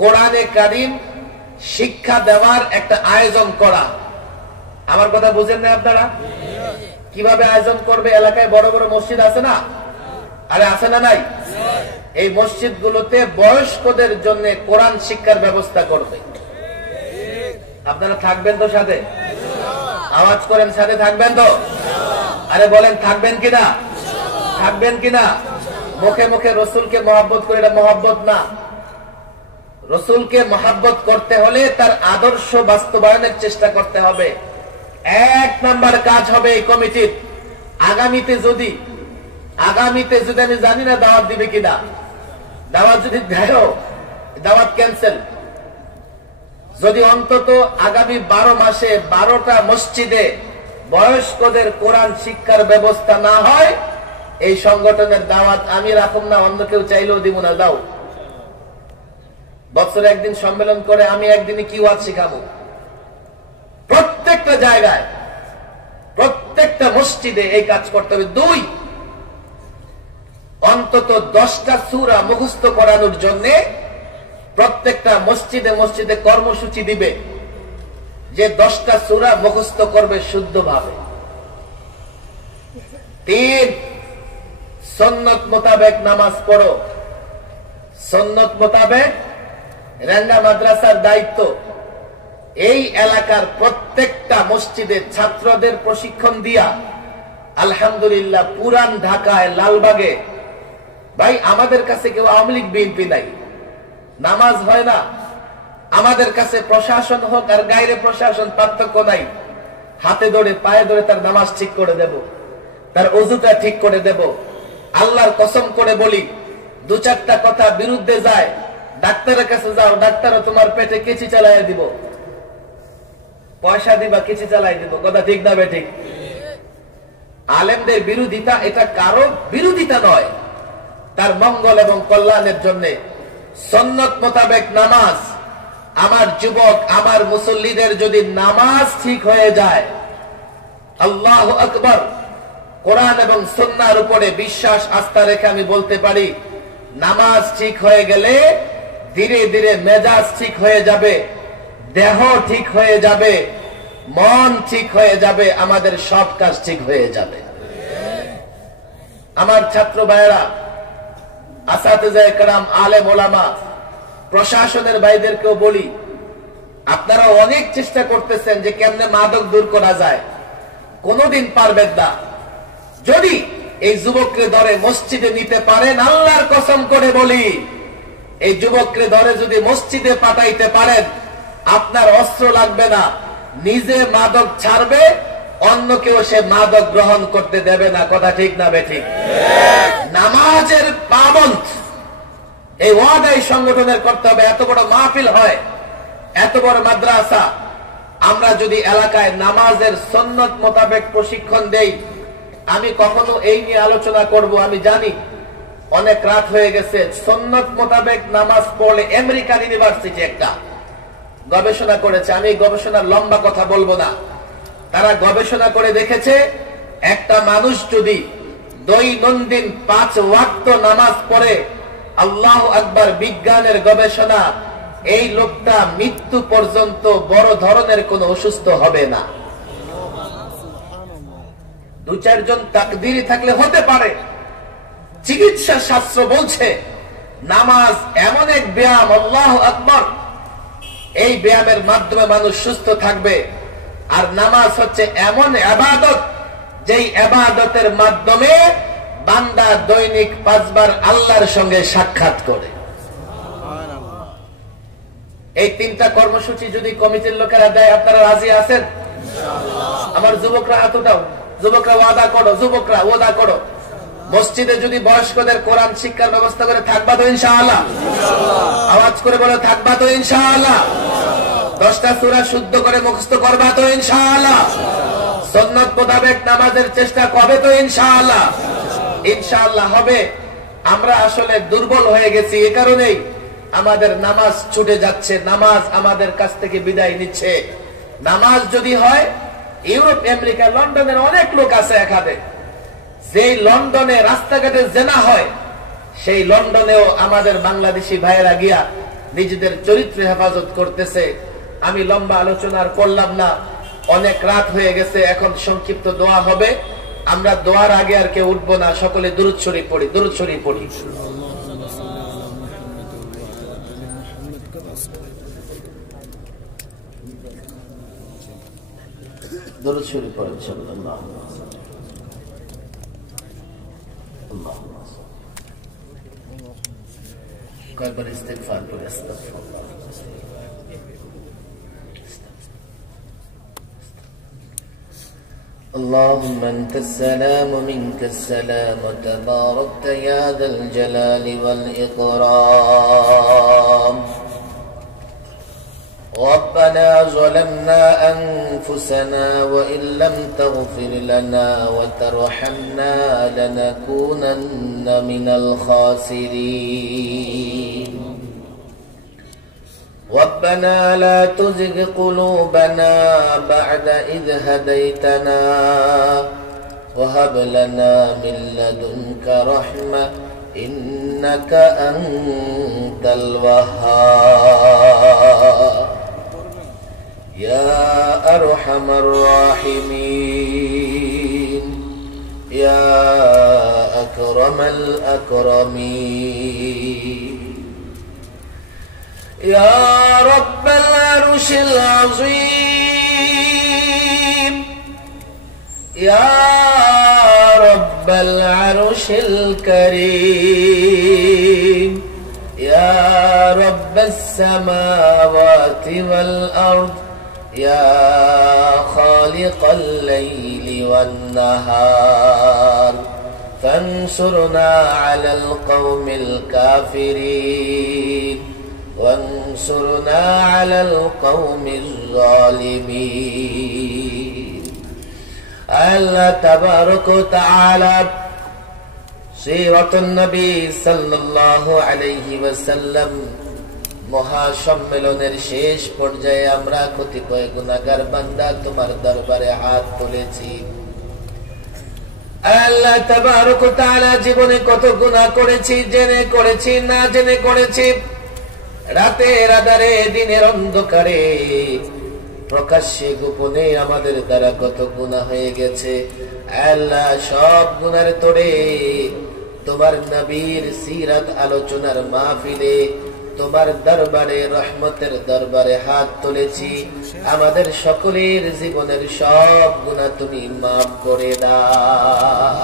কোরআনে কারীম শিক্ষা দেওয়ার একটা আয়োজন করা। আমার কথা বুঝেন না আপনারা? কিভাবে আয়োজন করবে? এলাকায় বড় বড় মসজিদ আছে না? আরে আছে না নাই? এই মসজিদগুলোতে বয়স্কদের জন্য কোরআন শিক্ষার ব্যবস্থা করবে। আপনারা থাকবেন তো সাথে? আওয়াজ করেন, সাথে থাকবেন তো? আরে বলেন থাকবেন কিনা? থাকবেন কিনা? মুখে মুখে রাসূলকে মহব্বত করে, এটা মহব্বত না। রাসূলকে মহব্বত করতে হলে তার আদর্শ বাস্তবায়নের চেষ্টা করতে হবে। 1 নাম্বার কাজ হবে এই কমিটির। আগামীতে যদি আমি জানি না দাওয়াত দিবে কিনা, দাওয়াত যদি দেয় দাওয়াত ক্যান্সেল। যদি অন্তত আগামী 12 মাসে 12টা মসজিদে বয়স্কদের কোরআন শিক্ষার ব্যবস্থা না হয়, এই সংগঠনের দাওয়াত আমি রাখুন না, অন্য কেউ চাইলেও দিব না। দাও, বছরে একদিন সম্মেলন করে আমি একদিনে কি ওয়াজ শিখাবো? প্রত্যেকটা জায়গায়, প্রত্যেকটা মসজিদে এই কাজ করতে হবে। 2, অন্তত 10টা সূরা মুখস্থ করানোর জন্য প্রত্যেকটা মসজিদে মসজিদে কর্মসূচি দিবে যে 10টা সূরা মুখস্থ করবে শুদ্ধভাবে। 3, সুন্নাত মোতাবেক নামাজ পড়ো। সুন্নাত মোতাবেক রাঙ্গা মাদ্রাসার দায়িত্ব এই এলাকার প্রত্যেকটা মসজিদে ছাত্রদের প্রশিক্ষণ দিয়া, আলহামদুলিল্লাহ পুরান ঢাকায় লালবাগে, ভাই আমাদের কাছে কেউ আওয়ামী লীগ বিএনপি নাই, নামাজ হয় না। আমাদের কাছে প্রশাসন হোক আর গায়রে প্রশাসন পার্থক্য নাই। হাতে ধরে পায়ে ধরে তার নামাজ ঠিক করে দেব, তার ওযুটা ঠিক করে দেব। আল্লাহর কসম করে বলি, 2-4টা কথা বিরুদ্ধে যায়, ডাক্তারের কাছে যাও, ডাক্তারও তোমার পেটে কেচি চালাইয়া দিব, পয়সা দিবা কেচি চালাই দিব। কথা ঠিক না বেঠিক? আলেমদের বিরোধিতা এটা কারো বিরোধিতা নয়, তার মঙ্গল এবং কল্যাণের জন্য। সুন্নাত মোতাবেক নামাজ, আমার যুবক, আমার মুসল্লিদের যদি নামাজ ঠিক হয়ে যায়, আল্লাহু আকবার, কোরআন এবং সুন্নাহর উপরে বিশ্বাস আস্থা রেখে আমি বলতে পারি, নামাজ ঠিক হয়ে গেলে ধীরে ধীরে মেজাজ ঠিক হয়ে যাবে, দেহ ঠিক হয়ে যাবে, মন ঠিক হয়ে যাবে, আমাদের সব কাজ ঠিক হয়ে যাবে। আমার ছাত্র ভাইয়েরা, আসাতিজা ইকরাম, আলেম ওলামা, প্রশাসনের ভাইদেরকেও বলি, আপনারা অনেক চেষ্টা করতেছেন যে কেমনে মাদক দূর করা যায়, কোনদিন পারবেন না। যদি এই যুবককে ধরে মসজিদে নিতে পারেন, আল্লাহর কসম করে বলি, এই যুবককে ধরে যদি মসজিদে পাঠাইতে পারেন, আপনার অস্ত্র লাগবে না, নিজে মাদক ছাড়বে, অন্য কেউ সে মাদক গ্রহণ করতে দেবে না। কথা ঠিক না বেঠিক? নামাজের পাবন্দ এই ওয়াদাই সংগঠনের করতে হবে। এত বড় মাহফিল হয়, এত বড় মাদ্রাসা, আমরা যদি এলাকায় নামাজের সুন্নত মোতাবেক প্রশিক্ষণ দেই, আমি কখনো এই নিয়ে আলোচনা করব, আমি জানি অনেক রাত হয়ে গেছে। সুন্নত মোতাবেক নামাজ পড়লে আমেরিকান ইউনিভার্সিটি একটা গবেষণা করেছে, আমি এই গবেষণার লম্বা কথা বলবো না। তারা গবেষণা করে দেখেছে, একটা মানুষ যদি দৈনন্দিন 5 ওয়াক্ত নামাজ পড়ে, আল্লাহু আকবার, বিজ্ঞানের গবেষণা, এই লোকটা মৃত্যু পর্যন্ত বড় ধরনের কোনো অসুস্থ হবে না। 2-4 জন তাকদীরি থাকলে হতে পারে। চিকিৎসা শাস্ত্র বলছে নামাজ এমন এক ব্যায়াম, আল্লাহু আকবার, এই ব্যায়ামের মাধ্যমে মানুষ সুস্থ থাকবে। আর নামাজ হচ্ছে এমন ইবাদত, যেই ইবাদতের মাধ্যমে বান্দা দৈনিক 5 বার আল্লাহর সঙ্গে সাক্ষাৎ করে। এই 3টা কর্মসূচি যদি কমিটির লোকেরা দেয়, আপনারা রাজি আছেন? আমার যুবকরা হাত উঠাও, যুবকরা ওয়াদা করো, যুবকরা ওয়াদা করো, মসজিদে যদি বয়স্কদের কোরআন শিক্ষার ব্যবস্থা করে থাকবা তো ইনশাআল্লাহ? আওয়াজ করে বলে থাকবা তো ইনশাআল্লাহ? 10টা সূরা শুদ্ধ করে মুখস্থ করবা তো ইনশাআল্লাহ? সুন্নাত মোতাবেক নামাজের চেষ্টা করবে তো ইনশাআল্লাহ? ইনশাআল্লাহ হবে। আমরা আসলে দুর্বল হয়ে গেছি, এ কারণেই আমাদের নামাজ ছুটে যাচ্ছে, নামাজ আমাদের কাছ থেকে বিদায় নিচ্ছে। নামাজ যদি হয়, ইউরোপ, আমেরিকা, লন্ডনের অনেক লোক আছে এখানে, যেই লন্ডনে রাস্তাঘাটে জেনা হয়, সেই লন্ডনেও আমাদের বাংলাদেশি ভাইয়েরা গিয়া নিজেদের চরিত্র হেফাজত করতেছে। আমি লম্বা আলোচনা আর করলাম না, অনেক রাত হয়ে গেছে। এখন সংক্ষিপ্ত দোয়া হবে। আমরা দোয়ার আগে আর কেউ উঠবো না, সকলে দুরূদ শরীফ পড়ি, দুরূদ শরীফ পড়ি। দুরূদ শরীফ পড়েন সাল্লাল্লাহু আলাইহি ওয়াসাল্লাম। কয়বার ইস্তিগফার পড়ে আস্তাগফিরুল্লাহ। اللهم أنت السلام ومنك السلام وتباركت يا ذا الجلال والإكرام. ربنا ظلمنا أنفسنا وإن لم تغفر لنا وترحمنا لنكونن من الخاسرين. ربنا لا تزغ قلوبنا بعد إذ هديتنا وهب لنا من لدنك رحمة إنك أنت الوهاب يا أرحم الراحمين يا أكرم الأكرمين يا رب العرش العظيم يا رب العرش الكريم يا رب السماوات والأرض يا خالق الليل والنهار فانصرنا على القوم الكافرين وانصرنا على القوم الظالمين. الله تبارك وتعالى সিরাতুন নবী সাল্লাল্লাহু আলাইহি ওয়াসাল্লাম মহাসম্মেলনের শেষ পর্যায়ে আমরা কতিপয় গুনাহগার বান্দা তোমার দরবারে হাত তুলেছি। আল্লাহ তাবারক ওয়া তাআলা জীবনে কত গুনাহ করেছি, জেনে করেছি, না জেনে করেছি, রাতের আঁধারে, দিনের অন্ধকারে, প্রকাশ্যে গোপনে আমাদের দ্বারা কত গুনাহ হয়ে গেছে। আল্লাহ সব গুনার তোড়ে তোমার নবীর সিরাত আলোচনার মাহফিলে তোমার দরবারে, রহমতের দরবারে হাত তুলেছি, আমাদের সকলের জীবনের সব গুনাহ তুমি মাফ করে দাও।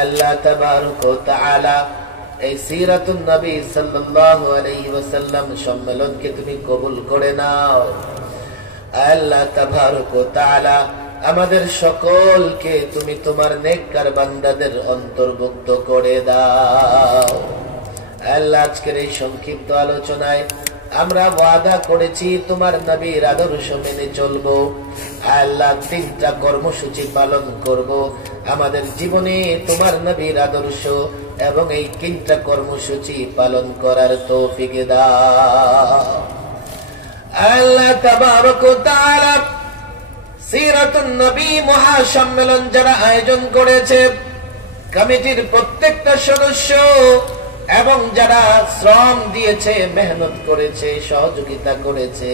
আল্লাহ তাবারক ওয়া তাআলা এই সিরাতুন নবী সাল্লাল্লাহু আলাইহি ওয়াসাল্লাম সম্মেলনকে তুমি কবুল করে নাও। আল্লাহ তাবারক ওয়া তাআলা আমাদের সকলকে তুমি তোমার নেককার বান্দাদের অন্তর্ভুক্ত করে দাও। আল্লাহ আজকের এই সংক্ষিপ্ত আলোচনায় আমরা ওয়াদা করেছি তোমার নবীর আদর্শ মেনে চলবো। আল্লাহ 3টা কর্মসূচি পালন করব আমাদের জীবনে তোমার নবীর আদর্শ এবং এই 3টা কর্মসূচি পালন করার তৌফিক দাও। আল্লাহ তাবারক ওয়া তাআলা সিরাতুন নবী মহাসম্মেলন যারা আয়োজন করেছে, কমিটির প্রত্যেকটা সদস্য এবং যারা শ্রম দিয়েছে, মেহনত করেছে, সহযোগিতা করেছে,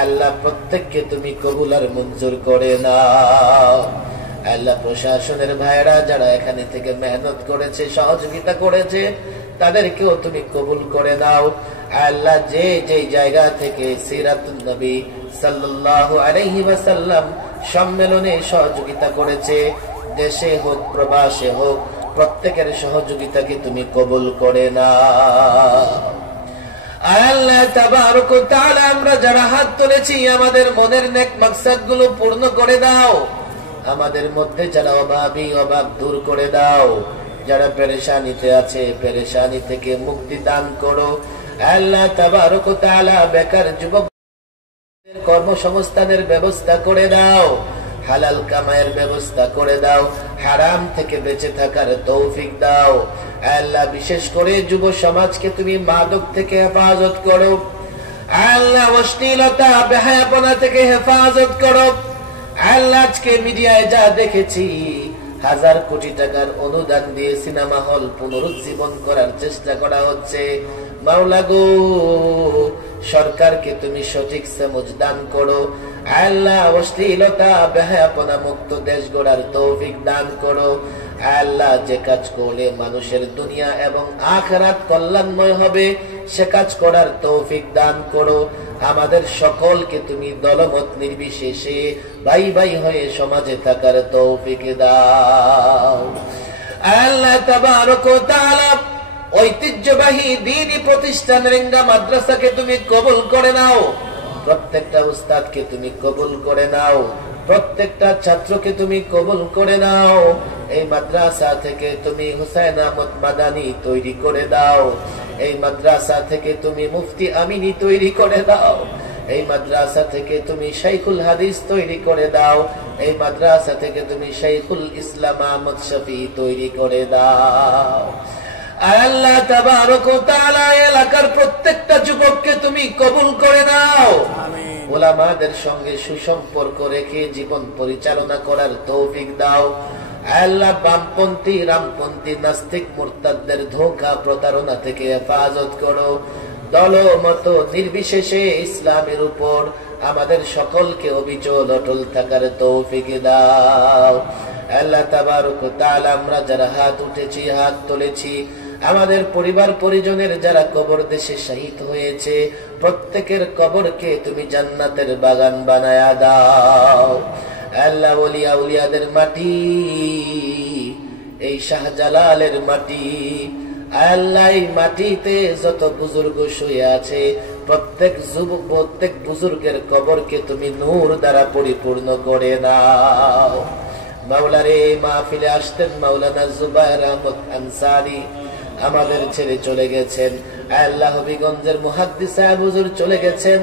আল্লাহ প্রত্যেককে তুমি কবুল আর মঞ্জুর করে নাও। আল্লাহ প্রশাসনের ভাইরা যারা এখানে থেকে মেহনত করেছে, সহযোগিতা করেছে, তাদেরকেও তুমি কবুল করে নাও। আল্লাহ যে যে জায়গা থেকে সিরাতুন নবী সাল্লাল্লাহু আলাইহি ওয়াসাল্লাম সম্মেলনে সহযোগিতা করেছে, দেশে হোক প্রবাসে হোক, প্রত্যেকের সহযোগিতাকে তুমি কবুল করে নাও। আল্লাহ তাবারক ওয়া তাআলা আমরা যারা হাত তুলেছি আমাদের মনের নেক মাকসাদগুলো পূর্ণ করে দাও। আমাদের মধ্যে যারা অভাবী, অভাব দূর করে দাও। যারা পেরেশানিতে আছে, পেরেশানি থেকে মুক্তি দান করো। আল্লাহ তাবারক ওয়া তাআলা বেকার যুবকদের কর্মসংস্থানের ব্যবস্থা করে দাও, হালাল কামাইয়ের ব্যবস্থা করে দাও, হারাম থেকে বেঁচে থাকার তৌফিক দাও। আল্লাহ বিশেষ করে যুব সমাজকে তুমি মাদক থেকে হেফাজত করো। আল্লাহ অশ্লীলতা, বেহায়াপনা থেকে হেফাজত করো। আল্লাহ আজকে মিডিয়ায় যা দেখেছি, 1000 কোটি টাকার অনুদান দিয়ে সিনেমা হল পুনরুজ্জীবন করার চেষ্টা করা হচ্ছে। মাওলা গো, সরকারকে তুমি সঠিক সমঝ দান করো। আল্লাহ অশ্লীলতা, বেহায়াপনা মুক্ত দেশ গড়ার তৌফিক দান করো। আল্লাহ যে কাজ করলে মানুষের দুনিয়া এবং আখিরাত কল্যাণময় হবে, সে কাজ করার তৌফিক দান করো। আমাদের সকলকে তুমি দলমত নির্বিশেষে ভাই ভাই হয়ে সমাজে থাকার তৌফিক দাও। আল্লাহ তাবারক ওয়া তাআলা ঐতিহ্যবাহী দ্বীনি প্রতিষ্ঠান রেঙ্গা মাদ্রাসাকে তুমি কবুল করে নাও। প্রত্যেকটা উস্তাদকে তুমি কবুল করে নাও, প্রত্যেকটা ছাত্রকে তুমি কবুল করে নাও। এই মাদ্রাসা থেকে তুমি হুসাইন আহমদ মাদানী তৈরি করে দাও। এই মাদ্রাসা থেকে তুমি মুফতি আমিনী তৈরি করে দাও। এই মাদ্রাসা থেকে তুমি শাইখুল হাদিস তৈরি করে দাও। এই মাদ্রাসা থেকে তুমি শাইখুল ইসলাম আহমদ শফি তৈরি করে দাও। আল্লাহ তাবারক ওয়া তাআলা এলাকার প্রত্যেকটা যুবককে তুমি কবুল করে নাও। উলামাদের সঙ্গে সুসম্পর্ক রেখে জীবন পরিচালনা করার তৌফিক দাও। আল্লাহ বামপন্থী, রামপন্থী, নাস্তিক, মুরতাদদের ধোঁকা, প্রতারণা থেকে হেফাজত করো। দলমত নির্বিশেষে ইসলামের উপর আমাদের সকলকে অবিচল অটল থাকার তৌফিক দাও। আল্লাহ তাবারক ওয়া তাআলা আমরা যারা হাত উঠেছি, হাত তুলেছি, আমাদের পরিবার পরিজনের যারা কবর দেশে শহীদ হয়েছে, প্রত্যেকের কবরকে তুমি জান্নাতের বাগান বানায়া দাও। আল্লাহ ওলিয়া উলিয়াদের মাটি, এই শাহজালালের মাটি, আল্লাহ এই মাটিতে যত বুজুর্গ শুয়ে আছে, প্রত্যেক যুবক, প্রত্যেক বুজুর্গের কবরকে তুমি নূর দ্বারা পরিপূর্ণ করে নাও। মাওলারে মাহফিলে আসতেন মাওলানা জুবায়ের আহমদ আনসারী, আমাদের ছেড়ে চলে গেছেন। আল্লাহ হবিগঞ্জের মুহাদ্দিস সাহেব হুজুর চলে গেছেন।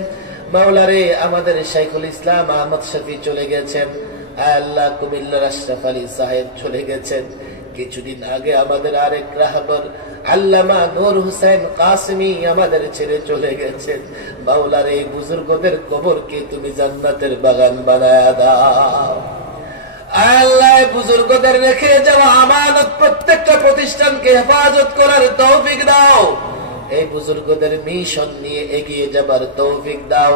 মাওলারে আমাদের শাইখুল ইসলাম আহমদ শফি চলে গেছেন। আল্লাহ কুমিল্লার আশরাফ আলী সাহেব চলে গেছেন। কিছুদিন আগে আমাদের আরেক রাহবার আল্লামা নূর হুসাইন কাসেমি আমাদের ছেড়ে চলে গেছেন। মাওলারে এই বুজুর্গদের কবরকে তুমি জান্নাতের বাগান বানায়া দাও। আল্লাহ বুজুর্গদের রেখে যাওয়া আমানত প্রত্যেকটা প্রতিষ্ঠানকে হেফাজত করার তৌফিক দাও। এই বুজুর্গদের মিশন নিয়ে এগিয়ে যাবার তৌফিক দাও।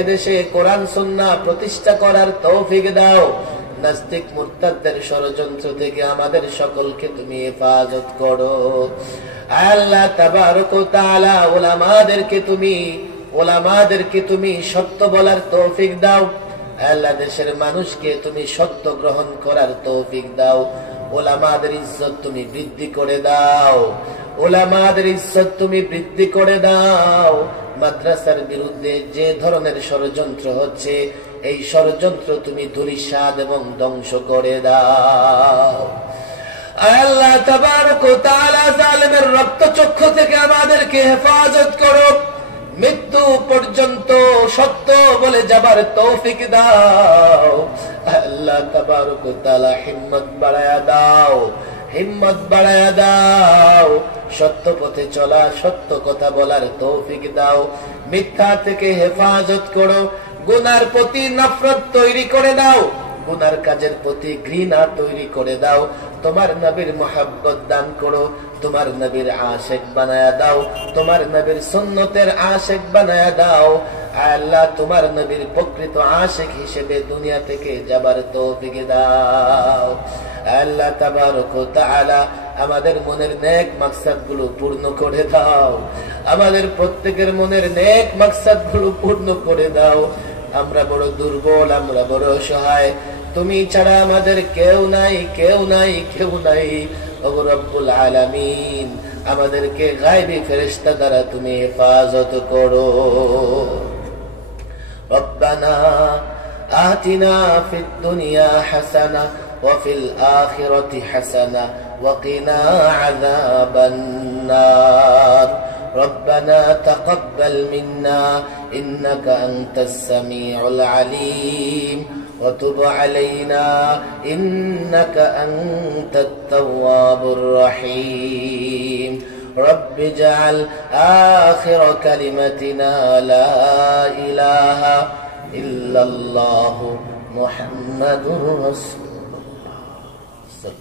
এদেশে কোরআন সুন্নাহ প্রতিষ্ঠা করার তৌফিক দাও। নাস্তিক মুরতাদদের ষড়যন্ত্র থেকে আমাদের সকলকে তুমি হেফাজত করো। আল্লাহ তাবারক ওয়া তাআলা ওলামাদেরকে তুমি সত্য বলার তৌফিক দাও। আল্লাহ দেশের মানুষকে তুমি সত্য গ্রহণ করার তৌফিক দাও। ওলামাদের ইজ্জত তুমি বৃদ্ধি করে দাও, ওলামাদের ইজ্জত তুমি বৃদ্ধি করে দাও। মাদ্রাসার বিরুদ্ধে যে ধরনের ষড়যন্ত্র হচ্ছে, এই ষড়যন্ত্র তুমি ধূলিসাৎ এবং ধ্বংস করে দাও। আল্লাহ তাবারক ওয়া তাআলা জালিমের রক্তচক্ষু থেকে আমাদেরকে হেফাজত করো। মৃত্যু পর্যন্ত সত্য বলে যাবার তৌফিক দাও। আল্লাহ তাবারক ওয়া তাআলা হিম্মত বাড়ায়া দাও, হিম্মত বাড়ায়া দাও। সত্য পথে চলা, সত্য কথা বলার তৌফিক দাও। মিথ্যা থেকে হেফাজত করো। গুনার প্রতি নফরত তৈরি করে দাও, গুনার কাজের প্রতি ঘৃণা তৈরি করে দাও। তোমার নবীর মোহাব্বত দান করো, তোমার নবীর আশিক বানায়া দাও, তোমার নবীর সুন্নতের আশিক বানায়া দাও। আল্লাহ তোমার নবীর প্রকৃত আশিক হিসেবে দুনিয়া থেকে যাবার তৌফিক দাও। আল্লাহ তাবারক ওয়া তাআলা আমাদের মনের নেক মাকসাদ গুলো পূর্ণ করে দাও, আমাদের প্রত্যেকের মনের নেক মাকসাদ গুলো পূর্ণ করে দাও। আমরা বড় দুর্বল, আমরা বড় অসহায়, তুমি ছাড়া আমাদের কেউ নাই, কেউ নাই, কেউ নাই। ওগো রব্বুল আলামিন, আমাদেরকে গায়বী ফেরেশতা দ্বারা তুমি হেফাজত করো। রব্বানা আতিনা ফিদ দুনিয়া হাসানা ওয়া ফিল আখিরাতি হাসানা ওয়া কিনা আযাবান নার। ربنا تقبل منا إنك أنت السميع العليم وتب علينا إنك أنت التواب الرحيم. رب اجعل آخر كلمتنا لا إله إلا الله محمد رسول الله.